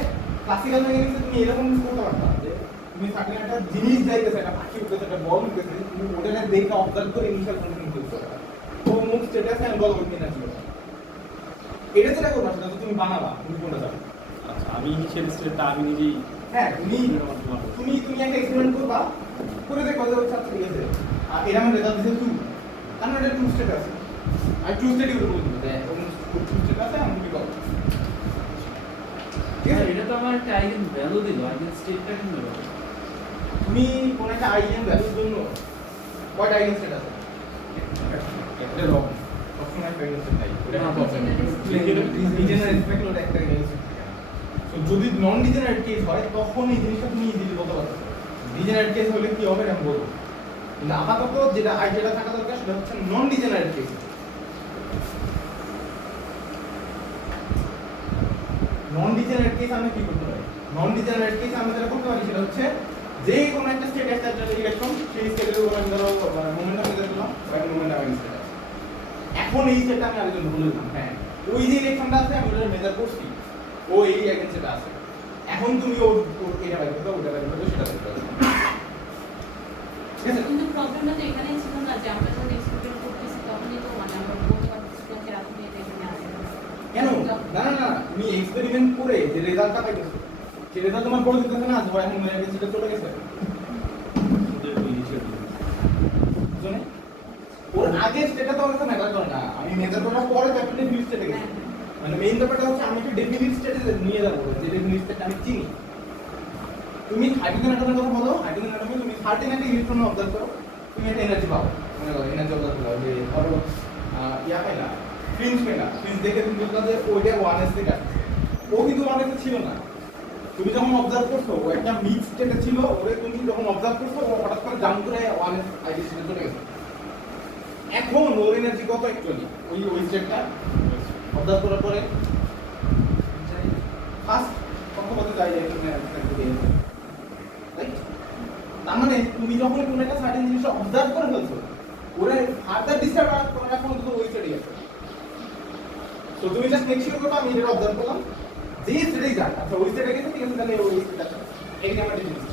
ক্লাসিক্যাল মেকানিক্সে তুমি এরকম কিছু করতে পারতা যে তুমি সার্টেন একটা জিনিস যাইতেছে একটা পাখি উঠতেছে একটা বল উঠতেছে তুমি ওটাকে দেখে অবজার্ভ করে ইনিশিয়াল কন্ডিশন করতে পারো তো মুভ স্টেটাস এন্ড বল করতে না ছিল এটা যেটা করবা সেটা তো তুমি বানাবা তুমি কোনটা যাবে আচ্ছা আমি ইনিশিয়াল স্টেটটা আমি নিজেই হ্যাঁ তুমি একটা এক্সপেরিমেন্ট করবা করে দেখবা যে হচ্ছে ঠিক আছে আর এর আমার রেজাল্ট দিছে 2 কারণ এটা 2 স্টেট আছে আর 2 স্টেটই করে বলবো যে কোন 2 স্টেট আছে আমি কি করব ঠিক আছে এটা তো আমার একটা আইগেন ভ্যালু দিল আইগেন স্টেটটা কিন্তু তুমি কোন একটা আইগেন ভ্যালুর জন্য কয়টা আইগেন স্টেট আছে এটা রং সবসময় একটা আইগেন স্টেট নাই ওটা না প্রবলেম ডিজেনারেট স্পেকুলার একটা আইগেন স্টেট তো যদি নন ডিজেনারেট কেস হয় তখন এই জিনিসটা তুমি ইজিলি বলতে পারছো ডিজেনারেট কেস হলে কি হবে আমি বলবো কিন্তু আপাতত যেটা যেটা থাকা দরকার সেটা হচ্ছে নন ডিজেনারেট কেস নন ডিজেনারেট কেস আমরা কি করতে পারি নন ডিজেনারেট কেস আমরা যেটা করতে পারি সেটা হচ্ছে যে কোনো একটা স্টেট একটা ইলেকট্রন সেই স্টেটের উপর আমি ধরো মোমেন্টাম মেজার করলাম বা মোমেন্টাম আমি স্টেট আছে এখন এই স্টেটটা আমি আরেকজন বলে দিলাম হ্যাঁ ওই যে ইলেকট্রনটা আছে আমি ওটা মেজার করছি ও এই এগেন্সটা আছে এখন তুমি ওর এটা বাইর করতে ওটা বাইর করতে সেটা করতে ঠিক আছে কিন্তু প্রবলেমটা তো এখানেই ছিল না যে আমরা যখন এক্সপেরিমেন্ট করতেছি তখনই তো মানে আমরা বলতে পারতেছি যে আপনি এটা এখানে আছে কেন না না না তুমি এক্সপেরিমেন্ট করে যে রেজাল্টটা পাইতেছো সেই রেজাল্ট তোমার বলে দিতেছে না যে এখন এগেন্সটা চলে গেছে ইনিশিয়াল বুঝলে ওর আগে সেটা তো আমার কাছে ম্যাটার করে না, আমি মেজার করার পরে ব্যাপারটা ডেফিনিট স্টেটে গেছি। মানে মেইন ব্যাপারটা হচ্ছে আমি একটা ডেফিনিট স্টেটে নিয়ে যাবো, যে ডেফিনিট স্টেটটা আমি চিনি। তুমি হাইড্রোজেন অ্যাটমের কথা বলো, হাইড্রোজেন অ্যাটমে তুমি 39 ইলেকট্রন অবজার্ভ করো, তুমি একটা এনার্জি পাও। মনে করো এনার্জি অবজার্ভ করো যে ধরো ইয়া হয় না, ফ্রিঞ্জ হয় না, ফ্রিঞ্জ দেখে তুমি বুঝলা যে ওইটা 1s থেকে আসছে, ও কিন্তু 1s ছিল না। তুমি যখন অবজার্ভ করছো ও একটা মিক্স স্টেটে ছিল, ওরে তুমি যখন অবজার্ভ করছো ও হঠাৎ করে জাম্প করে 1s আইডি স্টেটে চলে গেছে। এখন ওর এনার্জি কত অ্যাকচুয়ালি ওই স্টেটটা অবজার্ভ করার পরে ফার্স্ট কত যায় এখানে রাইট। তার মানে তুমি যখন কোনো একটা সার্টেন জিনিস অবজার্ভ করে ফেলছো, ওরে ফার্দার ডিস্টার্ব করার এখন তো ওই স্টেটে আছে। তো তুমি জাস্ট মেক শিওর করবে আমি এটা অবজার্ভ করলাম, যে স্টেটেই যাক, আচ্ছা ওই স্টেটে গেছে, ঠিক আছে, তাহলে ওই স্টেটে আছে, এটাকে আমরা ডিফিনিট।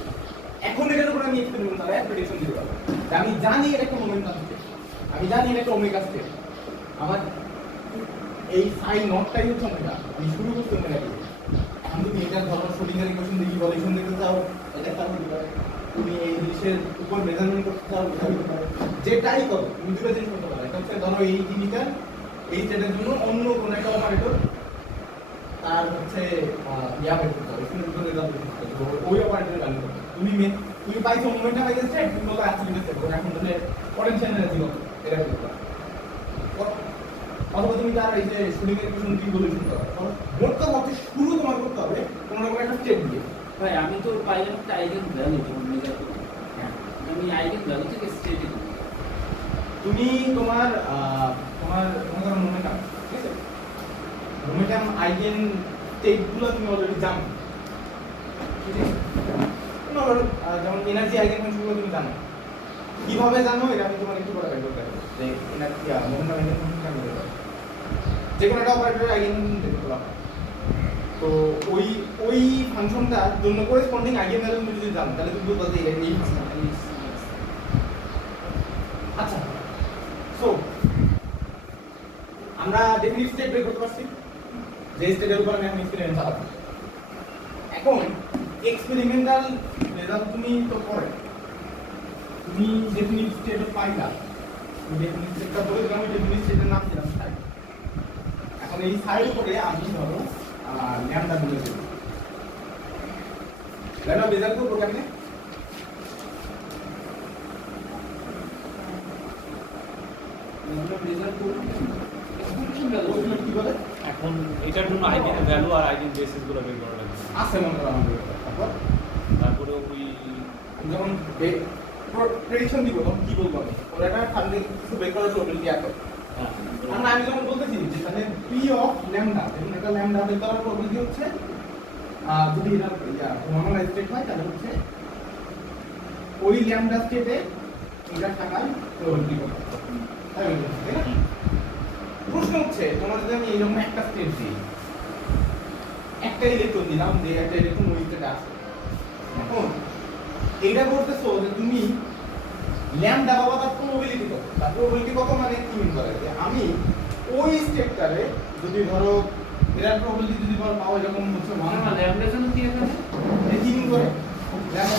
এখন এটার উপর আমি এক্সপেরিমেন্ট দ্বারা প্রেডিকশন দিতে পারবো যে আমি জানি এটা একটা মোমেন্টাম স্টেট, আমি জানি এটা একটা ওমেগা স্টেট, আমার এই সাই নটটাই হচ্ছে ওমেগা, আমি শুরু করতে ওমেগা দিয়ে। এখন তুমি এটা ধরো শ্রোডিঙ্গার ইকুয়েশন দিয়ে ইভলিউশন দেখতে চাও, এটা একটা হতে পারে। তুমি এই জিনিসের উপর মেজারমেন্ট করতে চাও, এটা হতে পারে। যেটাই করো তুমি দুটো জিনিস করতে পারো, এটা হচ্ছে ধরো এই জিনিসটার এই স্টেটের জন্য অন্য কোনো একটা অপারেটর তার হচ্ছে ইয়া বের করতে হবে, এখানে দুটো রেজাল্ট বের করতে হবে, ওই অপারেটরের ভ্যালু করতে হবে। তুমি পাইছো মোমেন্টাম পাইছো স্টেট, তুমি বলো অ্যাবসলিউট স্টেট, এখন তাহলে পটেনশিয়াল এনার্জি কত এটা বের করতে হবে। অথবা তুমি তার এই যে শ্রোডিঙ্গার ইকুয়েশন দিয়ে ইভলিউশন করো, মোটটা হচ্ছে শুরু তোমার করতে হবে কোনো না কোনো একটা স্টেট দিয়ে। ভাই আমি তো পাইলাম একটা আইগেন ভ্যালু যখন মেজার করি, আমি আইগেন ভ্যালু থেকে স্টেটে তুমি তোমার তোমার মোমেন্টাম, ঠিক আছে, মোমেন্টাম আইগেন স্টেটগুলো তুমি অলরেডি জানো, ঠিক আছে। যেমন এনার্জি আইগেন ফাংশনগুলো তুমি জানো, কিভাবে জানো এটা আমি তোমার একটু পরে বের করতে পারবো, যে এনার্জি মোমেন্টাম আইগেন ফাংশন কেমন হবে, যে কোনো একটা অপারেটরের আইগেন বের করা হয়। তো ওই ফাংশনটার জন্য করেসপন্ডিং আইগেন ভ্যালু তুমি যদি জানো, তাহলে তুমি বলতে যে এটা এই ফাংশন। আচ্ছা, সো আমরা ডেফিনিট স্টেট বের করতে পারছি, যে স্টেটের উপর আমি এখন এক্সপেরিমেন্ট চালাবো। এখন এক্সপেরিমেন্টাল রেজাল্ট তুমি তো পরে তুমি ডেফিনিট স্টেট পাইলা, ডেফিনিট স্টেটটা বলে দিলাম, ডেফিনিট স্টেটের নাম দিলাম সাই। এখন এই সাইড উপরে আমি ধরো ল্যাম্বডা বলে দেব, ল্যাম্বডা রেজাল্ট করবো কেমনে? মেজার করি কি বলে এখন এটার জন্য আইগেন ভ্যালু আর আইগেন বেসিস গুলো বের করা লাগবে। আছে মনে করো আমাদের, তারপর তারপরে ওই যখন প্রেডিকশন দিব তখন কি বলবো আমি, ওর একটা ফান্ডে কিছু বের করার প্রববিলিটি আছে। আমি যখন বলতেছি যে তাহলে পি অফ ল্যামডা, দেখুন একটা ল্যামডা বের করার প্রববিলিটি হচ্ছে যদি এটা নরমাল স্টেট হয় তাহলে হচ্ছে ওই ল্যামডা স্টেটে এটা থাকার প্রববিলিটি কত, তাই না? প্রশ্ন হচ্ছে তোমার যদি আমি এইরকম একটা স্টেট দিই, একটা ইলেকট্রন দিলাম, যে একটা ইলেকট্রন ওই স্টেটে আছে, এখন এইটা করতেছো যে তুমি ল্যামডা বাবা তার প্রবাবিলিটি কত, তার প্রবাবিলিটি কত মানে কি মিন করে যে আমি ওই স্টেটটারে যদি ধরো এর প্রবাবিলিটি যদি ধরো পাও এরকম হচ্ছে 1 না ল্যামডার জন্য কি এখানে কি মিন করে ল্যামডা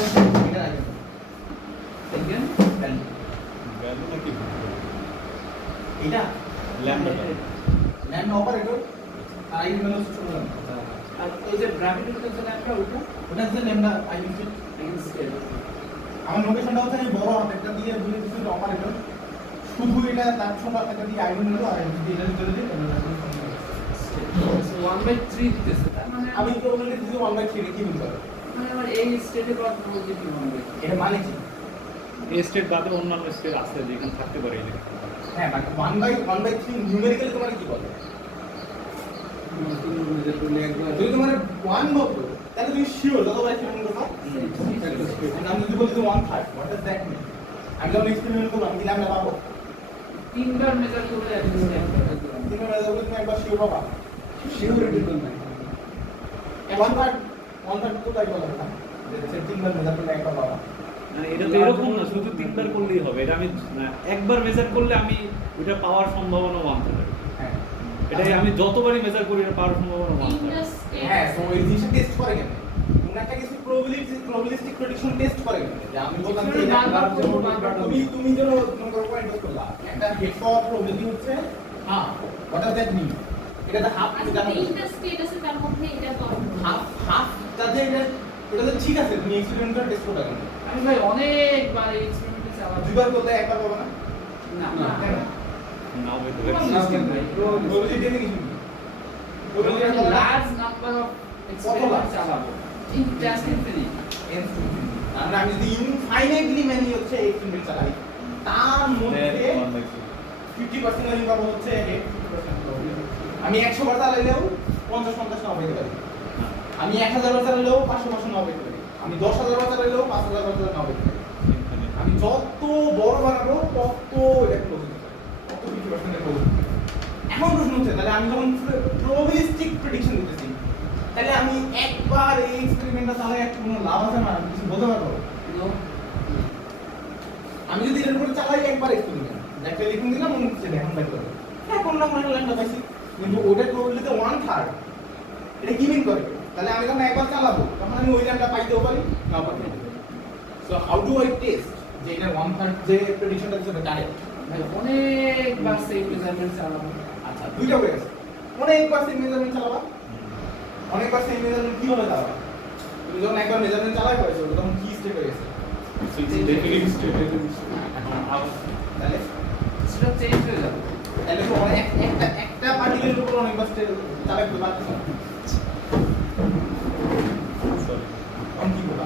এটা আইগেন আইগেন ভ্যালু, ভ্যালু নাকি এটা ল্যামডা ল্যামডা অপারেটর আর আইগেন ভ্যালু হচ্ছে ছোট ল্যামডা, আর এই যে ব্র্যাকেটের কাছে ল্যামডা ওটা ওটা হচ্ছে lambda eigen state. Eigen state আমার নোটেশনটা হচ্ছে আমি বড় হাতেরটা দিয়ে বুঝে দিচ্ছি অপারেটর, শুধু এটা তার ছোট হাতেরটা দিয়ে আইগেন ভ্যালু আর যদি এটা ভিতরে দিই তাহলে 1/3 দিতেছে, তার মানে আমি প্রবাবিলিটি দিছি 1/3 কি মিন করে, মানে আমার এই স্টেটে পাওয়ার প্রবাবিলিটি 1/3 এটা মানে কি? এই স্টেট বাদে অন্যান্য স্টেট আছে যেখানে থাকতে পারে এই হ্যাঁ বাট 1/3 নিউমেরিক্যালি তোমার কি বলে? যদি তোমার 1 বলতো তাহলে তুমি শিওর যতবার এক্সপেরিমেন্ট করো আমি যদি বলি 1/3 হোয়াট ডাজ দ্যাট মিন? আমি যখন এক্সপেরিমেন্ট করব আমি ল্যামডা পাবো, তিনবার মেজার করলে একদম তিনবার রেজাল্ট তুমি একবার শিওর পাবা, শিওরিটি তো নাই 1/3 তো তাই বলা না যে তিনবার মেজার করলে একবার পাবা। মানে এটা তো এরকম না শুধু তিনবার করলেই হবে, এটা আমি একবার মেজার করলে আমি ওটা পাওয়ার সম্ভাবনা 1 থাকে। হ্যাঁ এটাই আমি যতবারই মেজার করি এটা পাওয়ার সম্ভাবনা 1 থাকে। তিনটা স্টেট হ্যাঁ সো এই জিনিসটা টেস্ট করে কেন? কোন একটা কিছু প্রবাবিলিস্টিক প্রেডিকশন টেস্ট করে কিন্তু যে আমি বললাম যে Experiment বারবার করবো, বারবার করবো। তুমি ধরো মনে করো পয়েন্ট করলা একটা হেড পাওয়ার প্রবাবিলিটি হচ্ছে half what does that mean এটা তো হাফ আচ্ছা জানো তিনটা স্টেট আছে তার মধ্যে এটা বন্ধ হাফ তাতে এটা তো ঠিক আছে তুমি এক্সপেরিমেন্ট করে টেস্ট করতে পারো আমি ভাই অনেকবার এক্সপেরিমেন্টে চালাচ্ছি দুইবার করলে একবার পাবো না না না। তাই না নাও হয়তো প্রবাবিলিটি এর কিছু নেই প্রবাবিলিটি হলো লার্জ নাম্বার অফ এক্সপেরিমেন্ট চালাবো ইন জাস্ট ইনফিনিট আমরা আমি যদি ইনফাইনাইটলি ম্যানি হচ্ছে এক্সপেরিমেন্ট চালাই তার মধ্যে 50% মানি পাবো হচ্ছে হেড 50% প্রবাবিলিটি আমি 100 বার চালাইলেও 50-50 নাও পেতে পারি আমি 1000 বার চালাইলেও 500 নাও পেতে পারি আমি 10000 বার চালাইলেও 5000 বার নাও পেতে পারি আমি যত বড় বানাবো তত এটা ক্লোজ হতে পারে তত 50% এর ক্লোজ হতে পারে এখন প্রশ্ন হচ্ছে তাহলে আমি যখন প্রবাবিলিস্টিক প্রেডিকশন দিতেছি তাহলে আমি একবার এই এক্সপেরিমেন্টটা চালাই একটা কোনো লাভ আছে না আমি কিছু বলতে পারবো নো আমি যদি এর উপরে চালাই একবার এক্সপেরিমেন্ট একটা লিখুন দিলাম মনে হচ্ছে এখন বাইর করবো হ্যাঁ কোন না কোনো লাইনটা পাইছি কিন্তু ওটার প্রবাবিলিটি 1/3 এটা কি মিন করে তাহলে আমি যখন একবার চালাবো তখন আমি ওই লাইনটা পাইতেও পারি নাও পারি so how do I test যে এটা 1/3 যে প্রেডিকশনটা দিচ্ছে কারেক্ট ভাই অনেকবার সেম মেজারমেন্ট চালাবো আচ্ছা দুইটা হয়ে গেছে অনেকবার সেম মেজারমেন্ট চালাবা অনেকবার সেম মেজারমেন্ট কিভাবে চালাবা তুমি যখন একবার মেজারমেন্ট চালাই করেছো তখন কি স্টেপ হয়ে গেছে ডেফিনিট স্টেট এখন তাহলে সেটা চেঞ্জ হয়ে যাবে তাহলে তো অনেক একটা পার্টিকেলের উপর অনেকবার স্টেপ চালাই করতে পারছো না সরি তখন কি করবা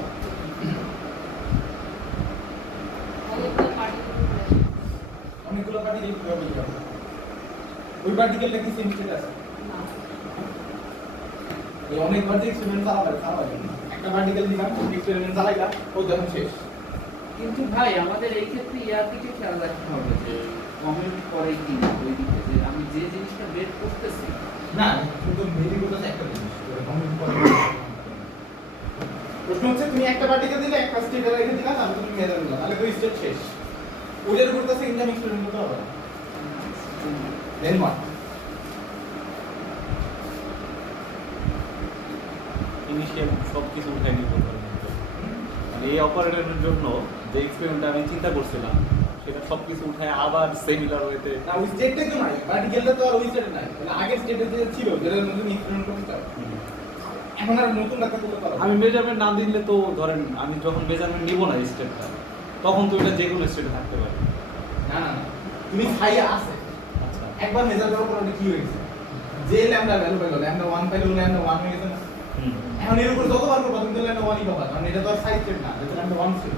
অনেকগুলো পার্টিকেল অনেকগুলো পার্টিকেল কিভাবে করবা ওই পার্টিকেলটা কি সেম স্টেট আছে না এই অনেকবার যে এক্সপেরিমেন্ট চালাবে একটা পার্টিকেল দিলাম এক্সপেরিমেন্ট চালাইলা ও যখন শেষ কিন্তু ভাই আমাদের এই ক্ষেত্রে ইয়ার দিকে খেয়াল রাখতে হবে যে কমেন্ট করে কি না ওই দিকে যে আমি যে জিনিসটা বের করতেছি না কিন্তু মেবি করতে একটা জিনিস কমেন্ট করে প্রশ্ন হচ্ছে তুমি একটা পার্টিকেল দিলে একটা স্টেটে রেখে দিলা তারপর তুমি মেজার দিলা তাহলে ওই স্টেট শেষ ওদের উপর তো সেকেন্ড টাইম এক্সপেরিমেন্ট করতে হবে না দেন হোয়াট ইনিশিয়াল সব কিছু উঠাই নিয়ে করতে পারি মানে এই অপারেটরের জন্য যে এক্সপেরিমেন্টটা আমি চিন্তা করছিলাম সেটা সব কিছু উঠায় আবার সিমিলার ওয়েতে না ওই স্টেটটা তো নাই পার্টিকেলটা তো আর ওই স্টেটে নাই তাহলে আগের স্টেটে যে ছিল যেটা নতুন এক্সপেরিমেন্ট করতে চাও এখন আর নতুন ডাক্তার করতে পারো আমি মেজারমেন্ট না দিলে তো ধরেন আমি যখন মেজারমেন্ট নিব না স্টেপটা তখন তো এটা যে কোনো স্টেটে থাকতে পারে না না না তুমি খাইয়া আছে আচ্ছা একবার মেজার করার পর ওটা কি হয়েছে যে ল্যামডা ভ্যালু পেলো ল্যামডা 1 পেলো ল্যামডা 1 হয়ে গেছে না এখন এর উপর যতবার করবা তুমি তো ল্যামডা 1 ই পাবা কারণ এটা তো আর সাইজ স্টেট না এটা ল্যামডা 1 ছিল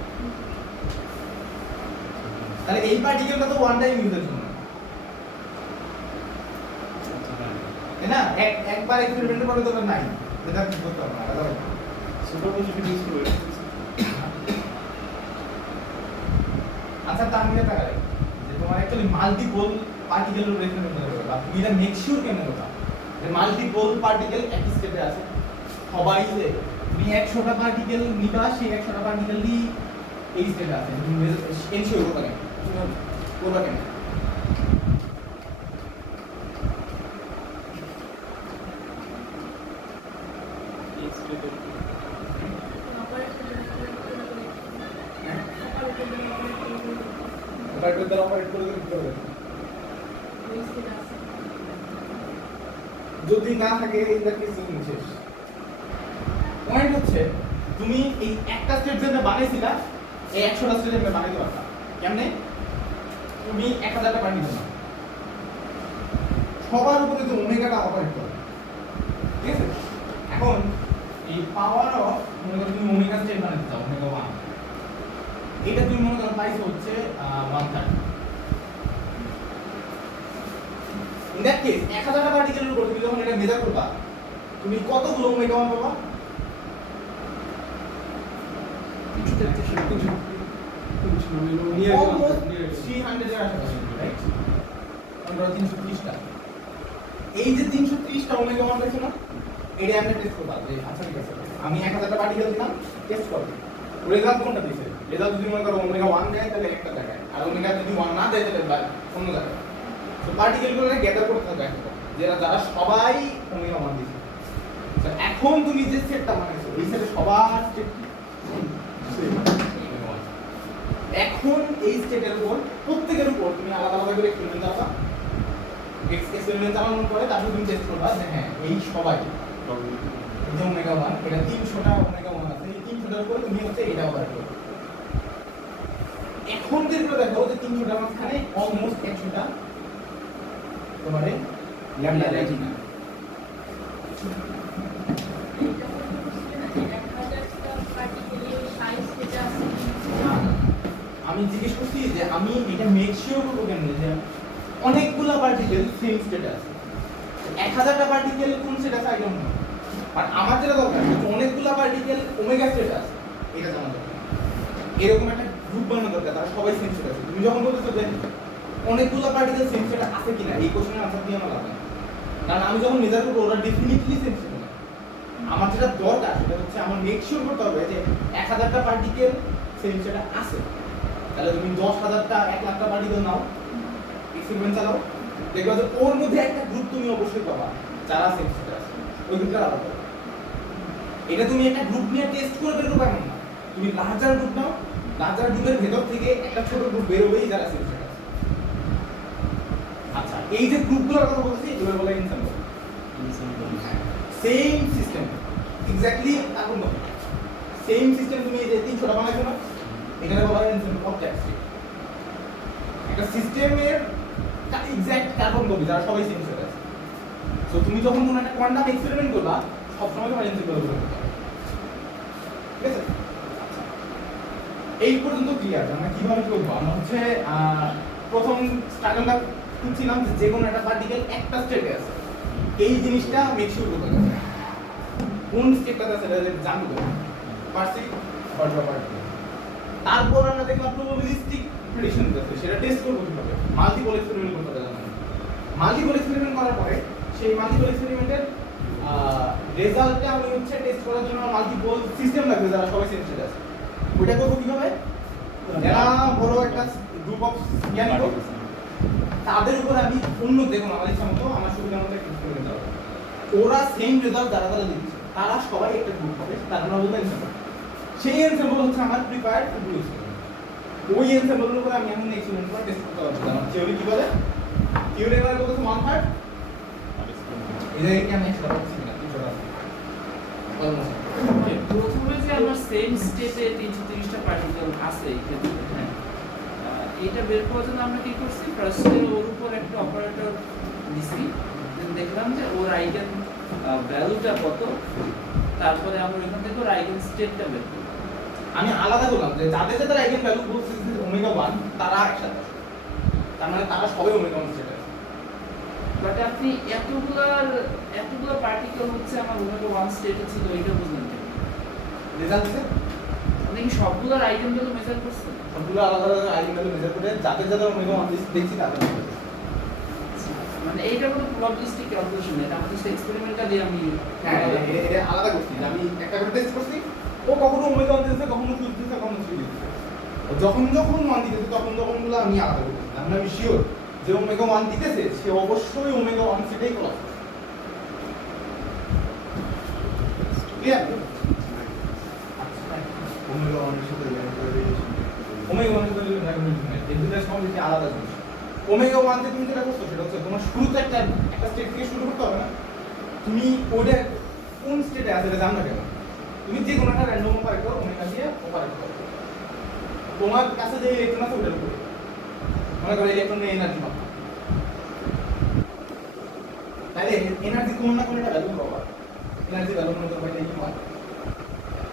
তাহলে এই পার্টিকেলটা তো ওয়ান টাইম ইউজের জন্য আচ্ছা হ্যাঁ তাই না একবার এক্সপেরিমেন্টের পরে তো ওটা নাই এটা কি করতে হবে না এটা সুপারপজিশন ইউজ করে আচ্ছা তার মধ্যে টাকা লাগে যে তোমার অ্যাকচুয়ালি মাল্টিপল পার্টিকেলের রেফারেন্স করতে হবে বা তুমি এটা মেক শিওর কেমনে করবা যে মাল্টিপল পার্টিকেল একই স্টেপে আছে সবাই যে তুমি 100টা পার্টিকেল নিবা সেই 100টা পার্টিকেলই এই স্টেপে আছে তুমি এনশিওর করবা কেন করবা কেন এই স্টেপে অপারেটর দ্বারা অপারেট করে দিতে হবে যদি না থাকে এই দ্যাট কেস তুমি শেষ পয়েন্ট হচ্ছে তুমি এই একটা স্টেট যেটা বানাইছিলা এই 100টা স্টেট যেটা বানাইতে পারতা কেমনে তুমি 1000টা পার্টি দাও সবার উপরে যে ওমেগাটা অপারেট করে ঠিক আছে এখন এই পাওয়ার অফ মনে করো তুমি ওমেগা স্টেট বানাইতে চাও ওমেগা 1 এটা তুমি মনে করো পাইছো হচ্ছে 1/3 ইন দ্যাট কেস 1000টা পার্টিকেলের উপর তুমি যখন এটা মেজার করবা তুমি কতগুলো ওমেগা 1 পাবা almost 300 এর আশেপাশে রাইট আমরা 330টা এই যে 330টা ওমেগা 1 পাইছো না এটা আমরা টেস্ট করব যে আচ্ছা ঠিক আছে আমি 1000টা পার্টিকেল দিলাম টেস্ট করব রেজাল্ট কোনটা দিছে রেজাল্ট যদি মনে করো ওমেগা 1 দেয় তাহলে একটা জায়গায় আর ওমেগা যদি 1 না দেয় তাহলে অন্য জায়গায় তো পার্টিকেলগুলো গ্যাদার করতে থাকবে একটা যারা সবাই ওমেগা 1 দিছে এখন তুমি যে সেটটা বানাইছো এই সেটে সবার স্টেট এখন এই স্টেটের উপর প্রত্যেকের উপর তুমি আলাদা আলাদা করে এক্সপেরিমেন্ট চালাবা। এক্সপেরিমেন্ট চালানোর পরে তারপর তুমি টেস্ট করবা যে হ্যাঁ এই সবাই এই যে ওমেগা 1 এটা 300টা ওমেগা 1 আছে, এই 300টার উপরে তুমি হচ্ছে এটা অপারেট করবে। এখন যেগুলো দেখো যে 300টার মাঝখানে অলমোস্ট 100টা তোমারে ল্যাম্ডা দেয় কিনা। আমি জিজ্ঞেস করছি যে আমি এটা মেক শিওর করবো কেন যে অনেকগুলা পার্টিকেল সেম স্টেটে আছে, 1000টা পার্টিকেল কোন স্টেটে আছে আই ডোন্ট নো, বাট আমার যেটা দরকার অনেকগুলা পার্টিকেল ওমেগা স্টেটে আছে এটা জানা দরকার। এরকম একটা গ্রুপ বানানো দরকার তারা সবাই সেম স্টেটে আছে। তুমি যখন বলতেছো যে অনেকগুলা পার্টিকেল সেম স্টেটে আছে কিনা এই কোশ্চেনের আনসার দিয়ে আমার লাভ নেই, কারণ আমি যখন মেজার করবো ওরা ডেফিনিটলি সেম স্টেটে না। আমার যেটা দরকার সেটা হচ্ছে আমার মেক শিওর করতে হবে যে 1000টা পার্টিকেল সেম স্টেটে আছে। তাহলে তুমি 10,000টা 1 লাখটা পার্টিকেল নাও, এক্সপেরিমেন্ট চালাও, দেখবা যে ওর মধ্যে একটা গ্রুপ তুমি অবশ্যই পাবা যারা সেম স্টেটে আছে, ওই গ্রুপটা আলাদা করো। এটা তুমি একটা গ্রুপ নিয়ে টেস্ট করে বের করবে এমন না, তুমি লার্জার গ্রুপ নাও, লার্জার গ্রুপের ভেতর থেকে একটা ছোট গ্রুপ বের হবেই যারা সেম স্টেটে আছে। আচ্ছা এই যে গ্রুপগুলোর কথা বলছি এগুলো বলে ensemble, same system exactly carbon copy, same system তুমি এই যে 300টা বানাইছো না এখানে বলা হয় এনসেম্বল অফ দ্যাট স্টেট। একটা সিস্টেমের এক্স্যাক্ট কার্বন কপি যারা সবাই সেম স্টেটে আছে। সো তুমি যখন কোনো একটা কোয়ান্টাম এক্সপেরিমেন্ট করবা সব সময় তোমার এনসেম্বল করতে হবে, ঠিক আছে? এই পর্যন্ত ক্লিয়ার আমরা কিভাবে করবো। আমরা হচ্ছে প্রথম স্ট্রাগলটা খুঁজছিলাম যে কোনো একটা পার্টিকেল একটা স্টেটে আছে, এই জিনিসটা মেক শিওর করতে হবে কোন স্টেটটাতে আছে সেটা জানবো পারছি প্রপার্টি। তারপর আমরা দেখলাম প্রবাবিলিস্টিক প্রেডিকশন আছে, সেটা টেস্ট করবো কিভাবে, মাল্টিপল এক্সপেরিমেন্ট করতে হবে। মাল্টিপল এক্সপেরিমেন্ট করার পরে সেই মাল্টিপল এক্সপেরিমেন্টের রেজাল্টটা আমি হচ্ছে টেস্ট করার জন্য মাল্টিপল সিস্টেম লাগবে যারা সবাই সেম স্টেটে আছে। ওইটা করবো কিভাবে, যারা বড় একটা গ্রুপ অফ জ্ঞানী তাদের উপর আমি অন্য দেখুন আমার ইচ্ছা মতো আমার সুবিধা মতো এক্সপেরিমেন্ট চালাবো, ওরা সেম রেজাল্ট যারা যারা দিচ্ছে তারা সবাই একটা গ্রুপ হবে, তার নাম বলতে এনসেম্বল। সেই এনসেম্বল হচ্ছে আমার প্রিপেয়ার্ড টু ডু এক্সপেরিমেন্ট। ওই এনসেম্বলের উপরে আমি এখন এক্সপেরিমেন্ট করে টেস্ট করতে পারবো। আমার থিওরি কি বলে, থিওরি এবার বলতে 1/3 এই যে কি আমি এক্সট্রা করছি না 300টা অলমোস্ট। প্রথমে যে আমার সেম স্টেটে 330টা পার্টিকেল আছে এই ক্ষেত্রে, হ্যাঁ এইটা বের করার জন্য আমরা কি করছি, ফার্স্টে ওর উপর একটা অপারেটর দিছি, দেন দেখলাম যে ওর আইগেন ভ্যালুটা কত, তারপরে আমরা এখান থেকে ওর আইগেন স্টেটটা বের করব। আমি আলাদা করলাম যে যাদের যাদের আইগেন ভ্যালু বলছে ওমেগা 1 তারা একসাথে, তার মানে তারা সবাই ওমেগা 1 স্টেটে আছে। বাট আপনি এতগুলো পার্টিকেল হচ্ছে আমার ওমেগা 1 স্টেটে ছিল, এটা বুঝলেন কেন? রেজাল্ট দিছে আপনি কি সবগুলোর আইগেন ভ্যালু মেজার করছেন? সবগুলো আলাদা আলাদা আইগেন ভ্যালু মেজার করে যাদের যাদের ওমেগা 1 দেখছি তাদের মানে এইটা কোনো প্রবাবিলিস্টিক ক্যালকুলেশন না, এটা আমাদের এক্সপেরিমেন্টটা দিয়ে আমি হ্যাঁ এটা আলাদা করছি। আমি একটা করে টেস্ট করছি, ও কখনো ওমেগা 1 দিতেছে, কখনো 2 দিতেছে, কখনো 3 দিতেছে। ও যখন 1 দিতেছে তখনগুলো আমি আলাদা করছি। আমি শিওর যে ওমেগা 1 দিতেছে সে অবশ্যই ওমেগা 1 সেটাই করা ক্লিয়ার। ওমেগা 1 এর সাথে ওমেগা 1 এর সাথে এই দুটো কমপ্লিটলি আলাদা জিনিস। ওমেগা 1 তে তুমি যেটা করছো সেটা হচ্ছে তোমার শুরুতে একটা স্টেট থেকে শুরু করতে হবে না, তুমি ওটা কোন স্টেটে আছে এটা জানবে কেন, তুমি যে কোনো একটা র্যান্ডম অপারেটর ওমেগা দিয়ে অপারেট করো, তোমার কাছে যে ইলেকট্রন আছে ওটার উপরে মনে করো ইলেকট্রনের এনার্জি মাত্রা, তাহলে এনার্জি কোন না কোন একটা ভ্যালু পাবা, এনার্জি ভ্যালু মনে করো এটা E1,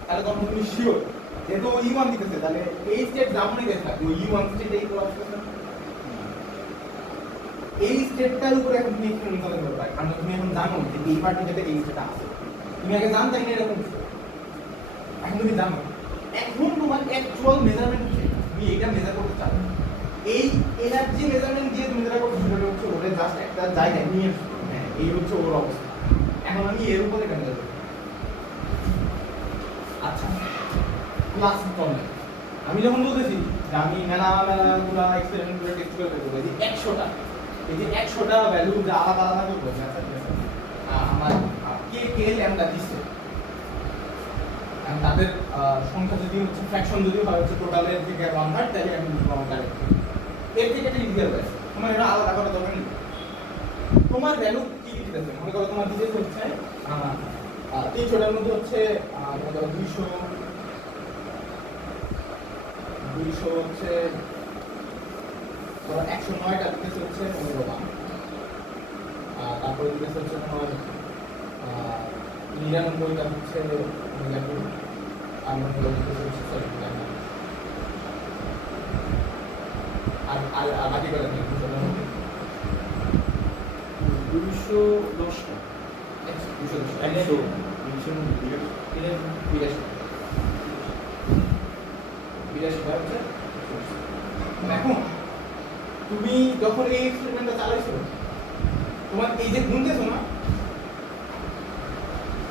তাহলে তখন তুমি শিওর যেহেতু E1 দিতেছে তাহলে এই স্টেট যেমনই দেখে থাকবে E1 স্টেটে এই কোলাপস করছে, এই স্টেটটার উপরে এখন তুমি এক্সপেরিমেন্ট করতে পারবে, কারণ তুমি এখন জানো যে এই পার্টিকেলতে এই স্টেট আছে, তুমি আগে জানতে না এরকম কিছু, এখন তুমি জানো, এখন তোমার অ্যাকচুয়াল মেজারমেন্ট হচ্ছে তুমি এইটা মেজার করতে চাও, এই এনার্জি মেজারমেন্ট দিয়ে তুমি যেটা করছো সেটা হচ্ছে ওটা জাস্ট একটা জায়গায় নিয়ে হ্যাঁ এই হচ্ছে ওর অবস্থা, এখন আমি এর উপরে কেন যাবো। আচ্ছা ক্লাস প্রবলেম আমি যখন বলতেছি যে আমি মেলাগুলা এক্সপেরিমেন্ট করে টেস্ট করে করবো এই 100টা এই যে 100টা ভ্যালু যে আলাদা আলাদা করবো আমার কে ল্যাম্ডা দিচ্ছে And তাদের সংখ্যা যদি হচ্ছে ফ্র্যাকশন যদি হয় হচ্ছে টোটালের থেকে 1/3 তাহলে আমি বুঝবো আমার ডাইরেক্ট এর থেকে এটা ইজিয়ার যায় তোমার এটা আলাদা করার দরকার নেই তোমার ভ্যালু কি কি দিতেছে মনে করো তোমার দিতে হচ্ছে 300টার মধ্যে হচ্ছে মনে করো 200 হচ্ছে ধরো 109টা দিতেছে হচ্ছে 15 বার তারপরে দিতেছে হচ্ছে তোমার 99টা হচ্ছে নেগেটিভ আর মনে করো দিতেছে হচ্ছে সরি আর বাকি করে দিই 210টা 210 এখন তুমি যখন এই এক্সপেরিমেন্টটা চালাইছো তোমার এই যে গুনতেছো না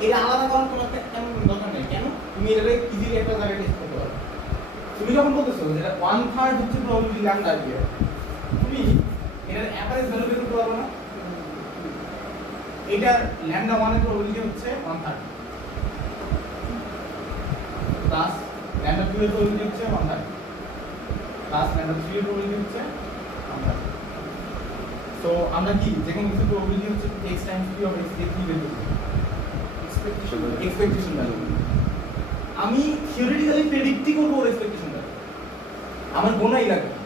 এটা আলাদা করার তোমার কেমন দরকার নেই কেন তুমি এটা ইজিলি একটা জায়গায় টেস্ট করতে পারো তুমি যখন বলতেছো যেটা 1/3 হচ্ছে প্রবাবিলিটি ল্যাম্ডা দিয়ে তুমি এটার অ্যাভারেজ ভ্যালু বের করতে পারবে না এটার ল্যাম্ডা 1 এর প্রবাবিলিটি হচ্ছে 1/3 প্লাস ল্যাম্ডা 2 এর প্রবাবিলিটি হচ্ছে 1/3 প্লাস ল্যাম্ডা 3 এর প্রবাবিলিটি হচ্ছে 1/3 সো আমরা কি যে কোনো কিছু প্রবাবিলিটি হচ্ছে x Times p of x দিয়ে কি বের করব এক্সপেকটেশন ভ্যালু আমি থিওরিটিক্যালি প্রেডিক্টই করব ওর এক্সপেকটেশন ভ্যালু আমার গোনাই লাগবে না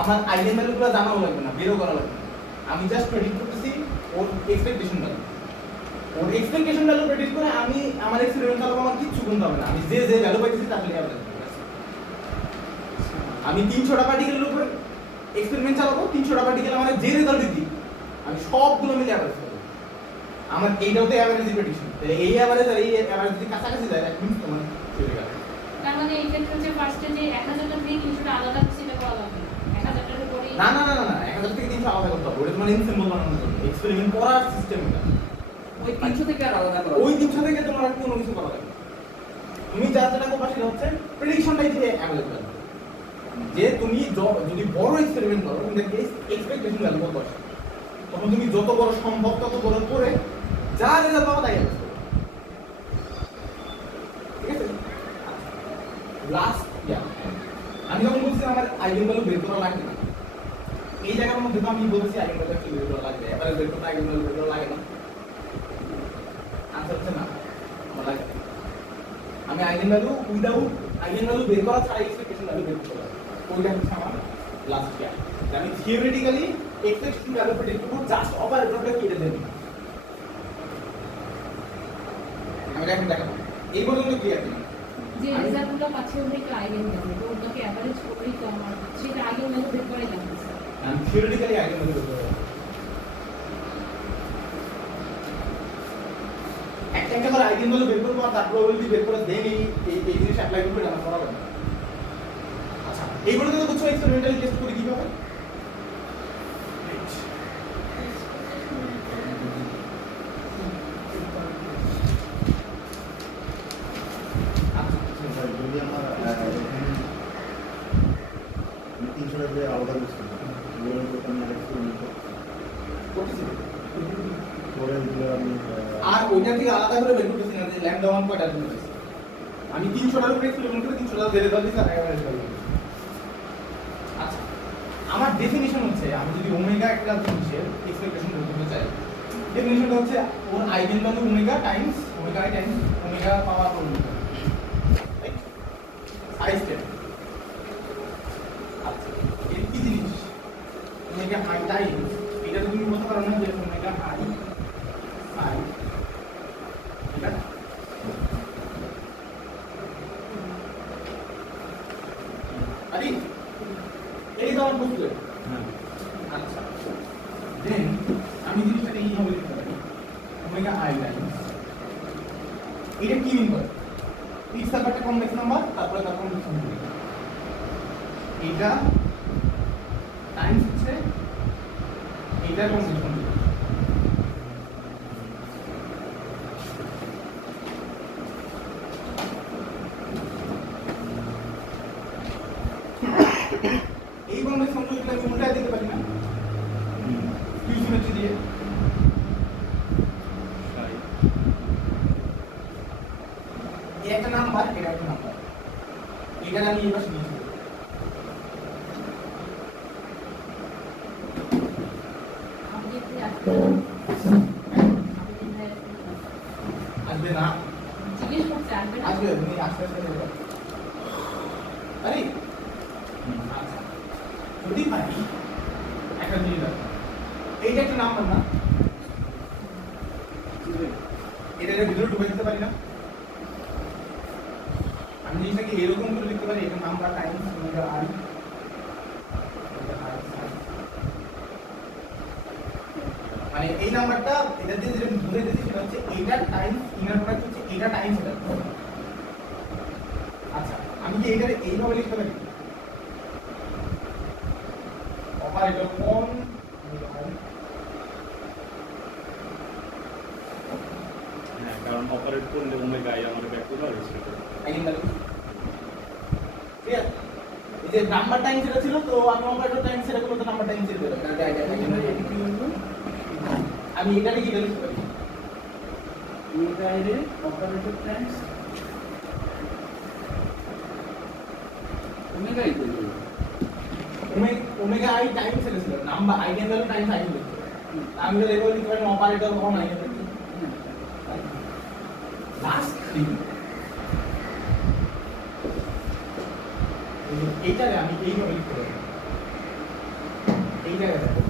আমার আইডেন ভ্যালুগুলো জানাও লাগবে না বেরও করা লাগবে না আমি জাস্ট প্রেডিক্ট করতেছি ওর এক্সপেকটেশন ভ্যালু ওর এক্সপেকটেশন ভ্যালু প্রেডিক্ট করে আমি আমার এক্সপেরিমেন্ট চালাবো আমার কিচ্ছু গুনতে হবে না আমি যে যে ভ্যালু পাইতেছি তাহলে অ্যাভারেজ আমি 300টা পার্টিকেলের উপর এক্সপেরিমেন্ট চালাবো 300টা পার্টিকেল মানে যে রেজাল্ট দিই আমি সবগুলো মিলে অ্যাভারেজ করব আমার এইটাও তো অ্যাভারেজ প্রেডিকশন তাহলে এই অ্যাভারেজ আর এই অ্যাভারেজ যদি কাছাকাছি যায় দ্যাট মিন্স তোমার চলে গেল তার মানে এই ক্ষেত্রে হচ্ছে ফার্স্টে যে 1000টা থেকে 300টা আলাদা সেটা করা লাগবে না 1000টার উপরে না 1000 থেকে 300 আলাদা করতে হবে ওটা তোমার ইনসিম্বল বানানোর জন্য এক্সপেরিমেন্ট করার সিস্টেম এটা ওই 300 থেকে আর আলাদা করা ওই 300 থেকে তোমার আর কোনো কিছু করা লাগবে না তুমি যা যেটা করবা সেটা হচ্ছে প্রেডিকশনটাই দিয়ে অ্যাভারেজ করবে যে তুমি যদি বড় এক্সপেরিমেন্ট করো in the case expectation value কত আসে তখন তুমি যত বড় সম্ভব তত বড় করে যা রেজাল্ট পাবা তাই অ্যাভারেজ করবে ঠিক আছে লাস্ট আমি যখন বলছি আমার আইগেন ভ্যালু বের করা লাগবে না এই জায়গার মধ্যে তো আমি বলছি আইগেন ভ্যালু কি বের করা লাগবে এভারেজ বের করতে আইগেন ভ্যালু বের করা লাগে না আনসার হচ্ছে না আমার লাগে আমি eigen value without eigen value বের করা ছাড়া এক্সপেকটেশন ভ্যালু বের করতে পারবো ওইটা হচ্ছে আমার লাস্ট ইয়ার আমি থিওরিটিক্যালি এক্সপেকটেশন ভ্যালু প্রেডিক্ট করব জাস্ট অপারেটরটা কেটে দেব আমি এখন দেখাবো এই পর্যন্ত ক্লিয়ার কিনা যে রেজাল্টগুলো পাচ্ছে ওদেরকে আইগেন ভ্যালু তো ওটাকে অ্যাভারেজ করেই তো আমার সেটা আইগেন ভ্যালু বের করাই লাগবে আমি থিওরিটিক্যালি আইগেন ভ্যালু বের করব একটা করে আইগেন ভ্যালু বের করব আর তার প্রবাবিলিটি বের করে দেন এই জিনিস অ্যাপ্লাই করব এটা আমার করা হবে আচ্ছা এই পর্যন্ত তো কিছু এক্সপেরিমেন্টালি টেস্ট করে কিভাবে যদি আমার 300 টাকা আলাদা করছি আমি এক্সপেরিমেন্ট করতেছি করে দিলে আমি আর ওইটা থেকে আলাদা করে বের করতেছি না যে ল্যাম্ডা 1 কয়টা দিতেছি আমি 300টার উপরে এক্সপেরিমেন্ট করে 300টা ধরে দিতেছি আর এভারেজ ভ্যালু আচ্ছা আমার ডেফিনিশন হচ্ছে আমি যদি ওমেগা একটা জিনিসের এক্সপেকটেশন বের করতে চাই ডেফিনিশনটা হচ্ছে ওর eigenvalue omega times omega power omega right size step আচ্ছা এর কি জিনিস ওমেগা আই টাইমস এটা তো তুমি বলতে পারো না যে ওমেগা আই আই ঠিক আছে আরে এই তো আমার বুঝলে হ্যাঁ আচ্ছা দেন আমি জিনিসটাকে এইভাবে লিখতে পারি ওমেগা আই টাইমস এটা কি মিন করে পিক সার্ভারটা কমপ্লেক্স নাম্বার তারপরে তার কমপ্লেক্স নাম্বার এটা টাইমস হচ্ছে এটা কমপ্লেক্স নাম্বার এই কমপ্লেক্স নাম্বারগুলো আমি উল্টায় দিতে পারি না সিমেট্রি দিয়ে এই একটা নাম্বার আসবে না, জিজ্ঞেস করছে আসবে না? আসবে, তুমি আস্তে আস্তে বলো। আরে আচ্ছা, যদি পারি একটা জিনিস আছে, এইটা একটা নাম্বার না, এটার ভিতরে ঢুকে দিতে পারি না? আমি জিনিসটাকে এরকম করে লিখতে পারি, এটা নাম্বার টাইমস ওমেগা আই, মানে এই নাম্বারটা এটা দিয়ে যেটা ধরে দিয়েছি সেটা হচ্ছে এইটা টাইমস ইনার প্রোডাক্ট হচ্ছে এইটা টাইমস এটা। আচ্ছা, আমি কি এইটারে এইভাবে লিখতে পারি? অপারেটর অন হ্যাঁ, কারণ অপারেট করলে ওমেগা আই আমার ব্যাক করবে আর রিসেট করবে। আইডেন্টিক্যাল, ঠিক আছে? এই যে নাম্বার টাইম সেটা ছিল, তো আমি অপারেটর টাইম সেটা করলে তো নাম্বার টাইম ছিল আমি এটাকে কি লিখতে পারি? Omega operator Times omega I তো ওমেগা আই টাইম সেটা ছিল, নাম্বার আইডেন্টিক্যাল টাইম আই লিখতে পারি। আমি তো এভাবে লিখতে পারি অপারেটর অন আই লাস্ট এইটারে আমি এইভাবে লিখতে পারি, এই জায়গায় দেখো,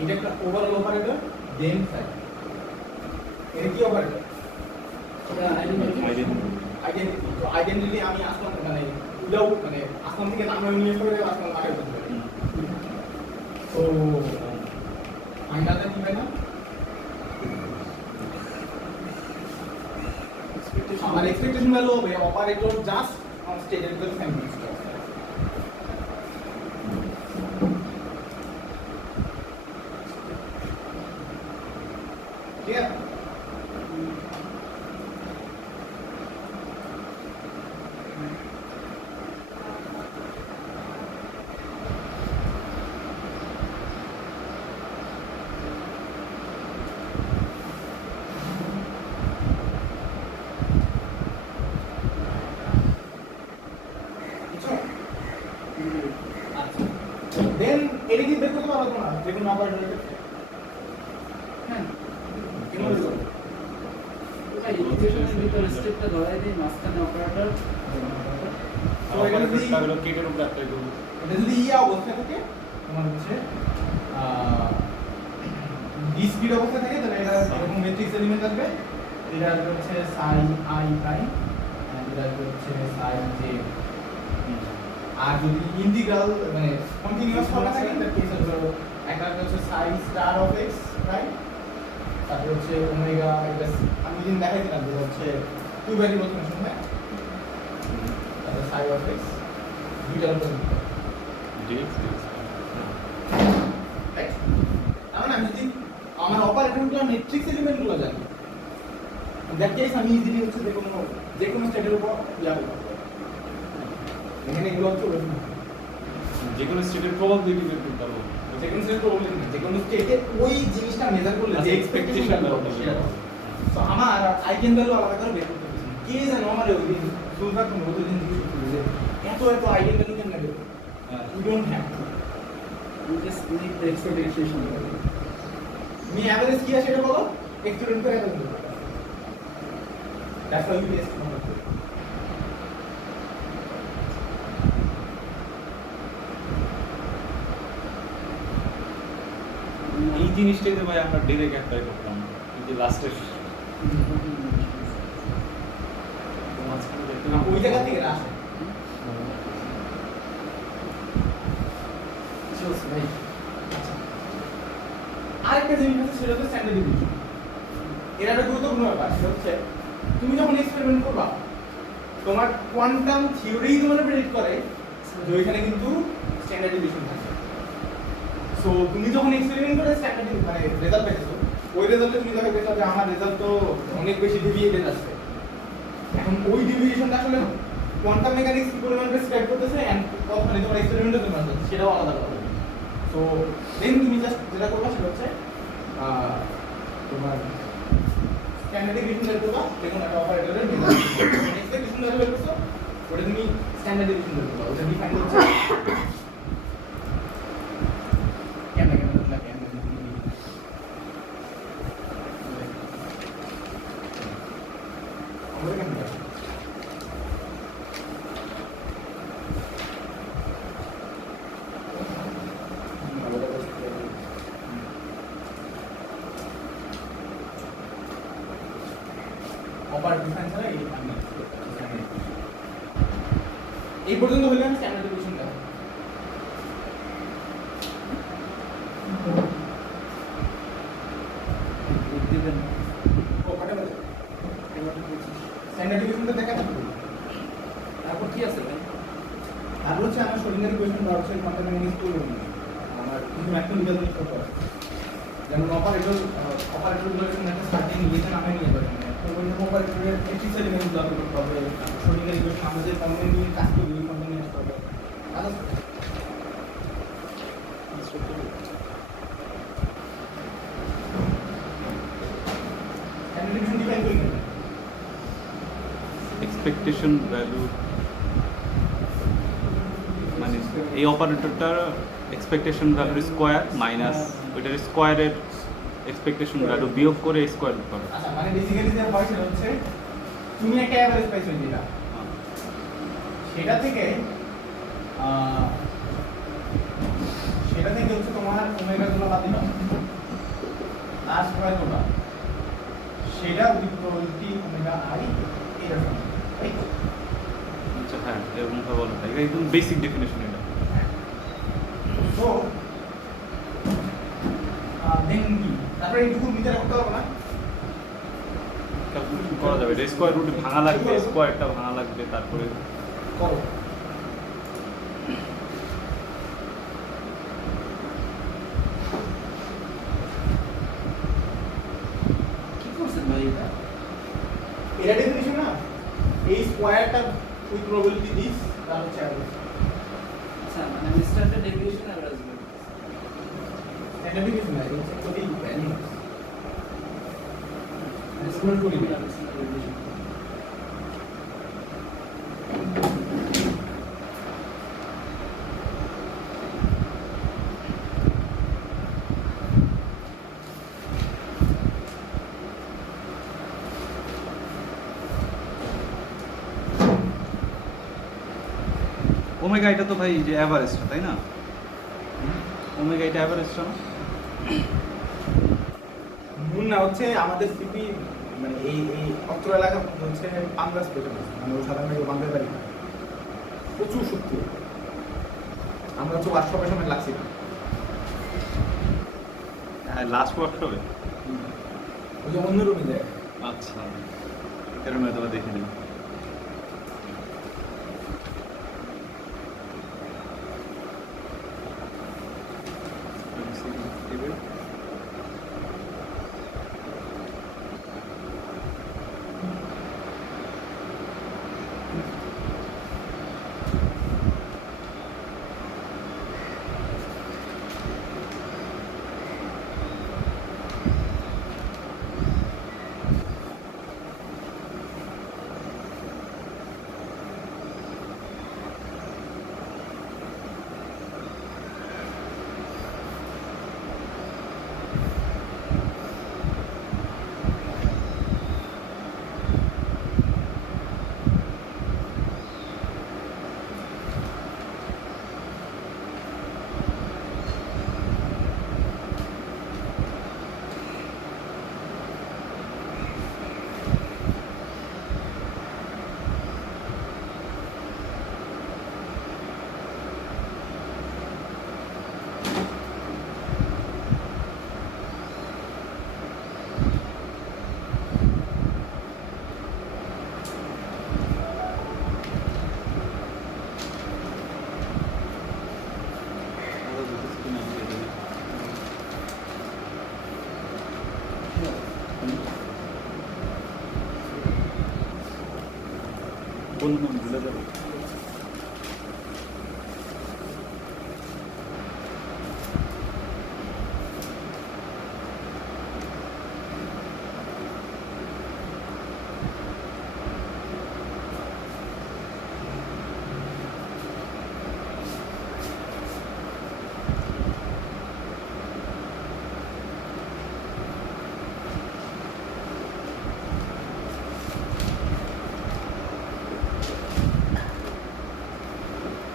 এটা একটা ওভারঅল অপারেটর, দেন সাইড, এটা কি অপারেটর? আইডেন্টিটি। তো আইডেন্টিটি আমি আসলাম মানে উইদাউট মানে আসলাম থেকে নাম নিয়ে করে আসলাম আগে বলতে পারি। তো ফাইনালটা কি হয় না? আমার এক্সপেকটেশন ভ্যালু হবে operator just on stated with family stock. ঠিক আছে? দেন এটা কি বের করতে পারবো না যে কোনো অপারেটরের ক্ষেত্রে? হ্যাঁ কিভাবে করবো? ইকুয়েশনের ভিতরে স্টেপটা ধরাই দিই মাঝখানে অপারেটর তো এটা যদি অপারেটরটা হলো কেটের উপর অ্যাপ্লাই করব। এটা যদি ইয়া অবস্থা থাকে তোমার হচ্ছে ডি স্পিড অবস্থা থাকে তাহলে এটা এরকম ম্যাট্রিক্স এলিমেন্ট আসবে, এটা হচ্ছে সাইন আই প্রাইম এন্ড এটা হচ্ছে সাইন জে। আর যদি ইন্টিগ্রাল মানে কন্টিনিউয়াস ফর্মে থাকে তাহলে কেস হলো একটা হচ্ছে psi star of X prime, তারপর হচ্ছে ওমেগা, এটা আমি যেদিন দেখাইছিলাম যে হচ্ছে টু ভ্যারিয়েবল ফাংশন হয়, তারপর সাইন অফ এক্স দুইটার উপর ডিএক্স রাইট। তার মানে আমি যদি আমার অপারেটরগুলো ম্যাট্রিক্স এলিমেন্টগুলো জানি, দ্যাট কেস আমি ইজিলি হচ্ছে যে কোনো স্টেটের উপর ইয়া করতে পারবো। এখানে এগুলো হচ্ছে যে কোনো স্টেটের প্রবাবিলিটি বের করতে পারবো। যে কোনো স্টেটের প্রবলেম নেই, যে কোনো স্টেটে ওই জিনিসটা মেজার করলে যে এক্সপেকটেশন সেটা পাবো। তো আমার আইগেন ভ্যালু আলাদা করে বের করতে হবে। কে জানো আমার ওই দিন সুলতান কোন ওই দিন জিজ্ঞেস করলো যে এত আইগেন ভ্যালু কেন বের করব? We don't have, we just need the expectation value. তুমি এভারেজ কি আছে সেটা বলো, এক্সপেরিমেন্ট করে এভারেজ বলো। That's how you test number. এই জিনিসটাই তো ভাই আমরা ডিরেক্ট অ্যাপ্লাই করতাম এই যে লাস্টের মাঝখানে দেখতে না ওই জায়গা থেকে আসে। Just ভাই আরেকটা জিনিস আছে সেটা হচ্ছে স্ট্যান্ডার্ড ডিভিশন। এটা একটা গুরুত্বপূর্ণ ব্যাপার, সেটা হচ্ছে তুমি যখন এক্সপেরিমেন্ট করবা তোমার কোয়ান্টাম থিওরি তোমার প্রেডিক্ট করে যে ওইখানে কিন্তু স্ট্যান্ডার্ড ডিভিশন থাকে। সো তুমি যখন এক্সপেরিমেন্ট করে স্ট্যান্ডার্ড মানে রেজাল্ট পেয়েছো, ওই রেজাল্টে তুমি দেখো পেয়েছো যে আমার রেজাল্ট তো অনেক বেশি ডেভিয়েটেড আসছে। এখন ওই ডেভিয়েশনটা আসলে কোয়ান্টাম মেকানিক্স কি পরিমাণ প্রেসক্রাইব করতেছে এন্ড মানে তোমার এক্সপেরিমেন্টের জন্য আসছে সেটাও আলাদা কথা। সো দেন তুমি জাস্ট যেটা করবা সেটা হচ্ছে তোমার স্ট্যান্ডার্ড ডিভিশন বের করবা, দেখুন একটা অপারেটরের এক্সপেকটেশন বের করছো, ওটা তুমি স্ট্যান্ডার্ড ডিভিশন বের করবা, ওটা ডিফাইন হচ্ছে ওটা কেন যাবে? অপারেটর ডিফারেন্স হয় এই পর্যন্ত হলে আমি স্ট্যান্ডার্ড ডিভিশনটা দিবেন ও কটা বাজে স্ট্যান্ডার্ড ডিভিশনটা দেখা যাবে তারপর কি আছে ভাই? আর হচ্ছে আমার শরীরের কোয়েশ্চেন বা হচ্ছে কন্টেন্ট ম্যানেজ করব আমার কিছু একটা লিগাল জিনিস করতে হবে যেমন অপারেটরগুলোর জন্য একটা সার্টেন রিলেশন আমি নিয়ে যাবেন তো ওই অপারেটরের এথিক্স এলিমেন্টগুলো আপনি করতে হবে শরীরের কোয়েশ্চেন আমরা যে কন্টেন্ট নিয়ে কাজ করি ওই কন্টেন্ট নিয়ে আসতে হবে স্ট্যান্ডার্ড ডিভিশন ডিফাইন করি না এক্সপেকটেশন ভ্যালু মানে এই অপারেটরটার এক্সপেকটেশন ভ্যালুর স্কোয়ার মাইনাস ওইটার স্কোয়ারের এক্সপেকটেশন ভ্যালু বিয়োগ করে স্কোয়ার করে আচ্ছা মানে বেসিক্যালি যে হয় সেটা হচ্ছে তুমি একটা অ্যাভারেজ পাইছো যেটা সেটা থেকে হচ্ছে তোমার ওমেগা গুলো বাদ দিলাম লাস্ট হয় তোমরা সেটা উইথ প্রবাবিলিটি ওমেগা আই এরকম রাইট আচ্ছা হ্যাঁ এরকম ভাবে বলা যায় এটা একদম বেসিক ডেফিনেশন এটা সো দেন কি তারপরে এইটুকু ভিতরে করতে পারবো না ক্যালকুলেশন করা যাবে এটা স্কোয়ার রুট ভাঙা লাগবে স্কোয়ারটা ভাঙা লাগবে তারপরে করো কি করছেন ভাই এটা? এটা ডেফিনিশন না এই স্কোয়ারটা উইথ প্রবাবিলিটি দিস তার হচ্ছে অ্যাভারেজ আচ্ছা মানে আমি স্ট্যান্ডার্ড ডেভিয়েশন এভারেজ বলি। এটা ডেফিনিশন না এটা হচ্ছে কোটি ভ্যালু স্কোয়ার করি না ওমেগা এটা তো ভাই যে অ্যাভারেজটা তাই না ওমেগা এটা অ্যাভারেজটা না মূল না হচ্ছে আমাদের সিপি মানে এই অত্র এলাকা হচ্ছে পাঙ্গাস পেছনে মানে ওই সাধারণত বাংলার বাড়ি না। প্রচুর শক্তি আমরা হচ্ছে ওয়ার্কশপের সময় লাগছি না হ্যাঁ লাস্ট ওয়ার্কশপে ওই যে অন্য রুমে যায় আচ্ছা এরকম হয়তো দেখে নিই কোন নাম ভুলে যাবে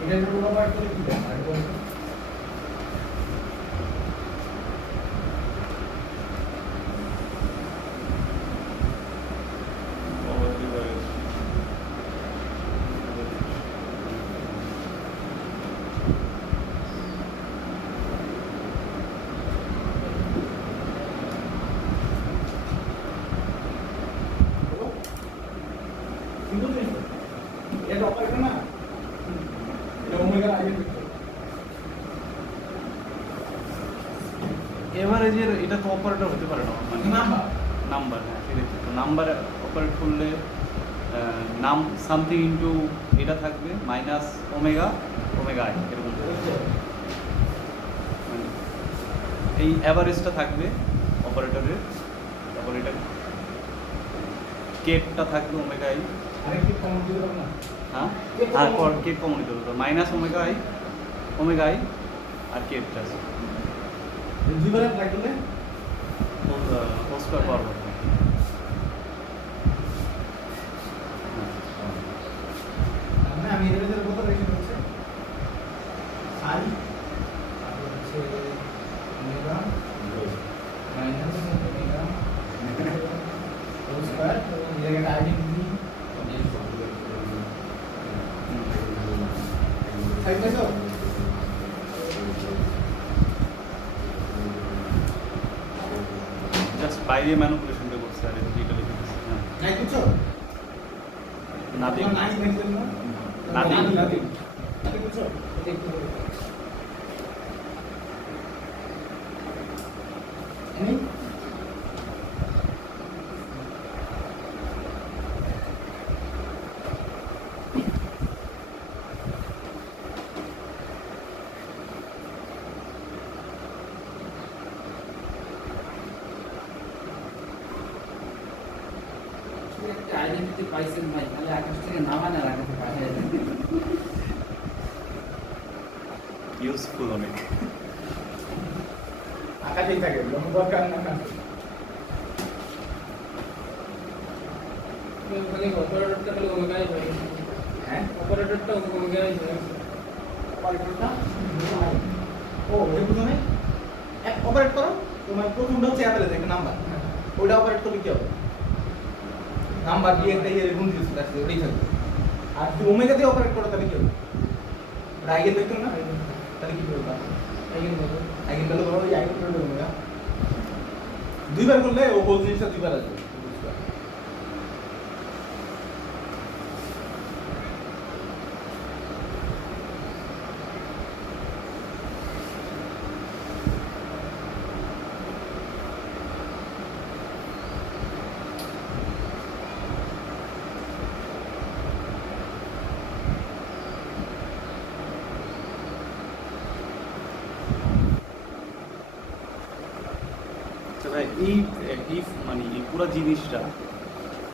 এটা যদি ব্যবহার করে কি দেয় আর কোন সিম্পল জিনিস তো। এটা অপারেটর না এটা ওমেগা আইডেন্টি ভেক্টর এভারেজের এটা তো অপারেটর হতে পারে না মানে নাম্বার নাম্বার, হ্যাঁ সেটাই তো নাম্বার অপারেট করলে নাম সামথিং ইনটু এটা থাকবে মাইনাস ওমেগা ওমেগা আই এরকম মানে এই অ্যাভারেজটা থাকবে অপারেটরের, তারপর এটা কেটটা থাকবে ওমেগা আই, আরেকটি কমন দিতে পারবো না হ্যাঁ K আর common. কেট কমন নিতে হবে মাইনাস ওমেগা আই আর কেটটা আছে দুইবারে ট্রাই করলে হোল স্কয়ার পাওয়ার মানে আমি এর ভিতরে কত রেশন হচ্ছে সাই তারপর হচ্ছে omega minus omega whole square এবং এর একটা আইডেন্টিটি সাইড পাইছো জাস্ট বাইরে ম্যানিপুলেশনটা করছে আর এটা লিখে দিচ্ছে হ্যাঁ নাই বুঝছো নাথিং নাই দেখছেন না Nothing. নাথিং বুঝছো দেখতে হবে এনি একটা আইডেন্টিটি পাইছেন ভাই, তাহলে আকাশ থেকে নামান আর আকাশে পাঠিয়ে দেন। ইউজফুল অনেক আকাশেই থাকে যখন দরকার না কাছে ওখানে অপারেটরটা খালি ওমেগাই হয়, হ্যাঁ অপারেটরটা ওমেগাই হয়। অপারেটরটা ও দেখো তুমি এক অপারেট করো তোমার প্রথমটা হচ্ছে অ্যাভারেজ একটা নাম্বার ওইটা অপারেট করলে কি হবে নাম্বার দিয়ে একটা ইয়ে গুণ দিয়েছে তার সাথে ওটাই থাকবে আর যদি ওমেগা দিয়ে অপারেট করো তাহলে কি হবে ওটা আইগেন ভেক্টর না তাহলে কি করবে আইগেন ভ্যালু বলো এই আইগেন ভ্যালু ওমেগা দুইবার করলে ও হোল জিনিসটা দুইবার আসবে আচ্ছা ভাই এই ইফ মানে এই পুরো জিনিসটা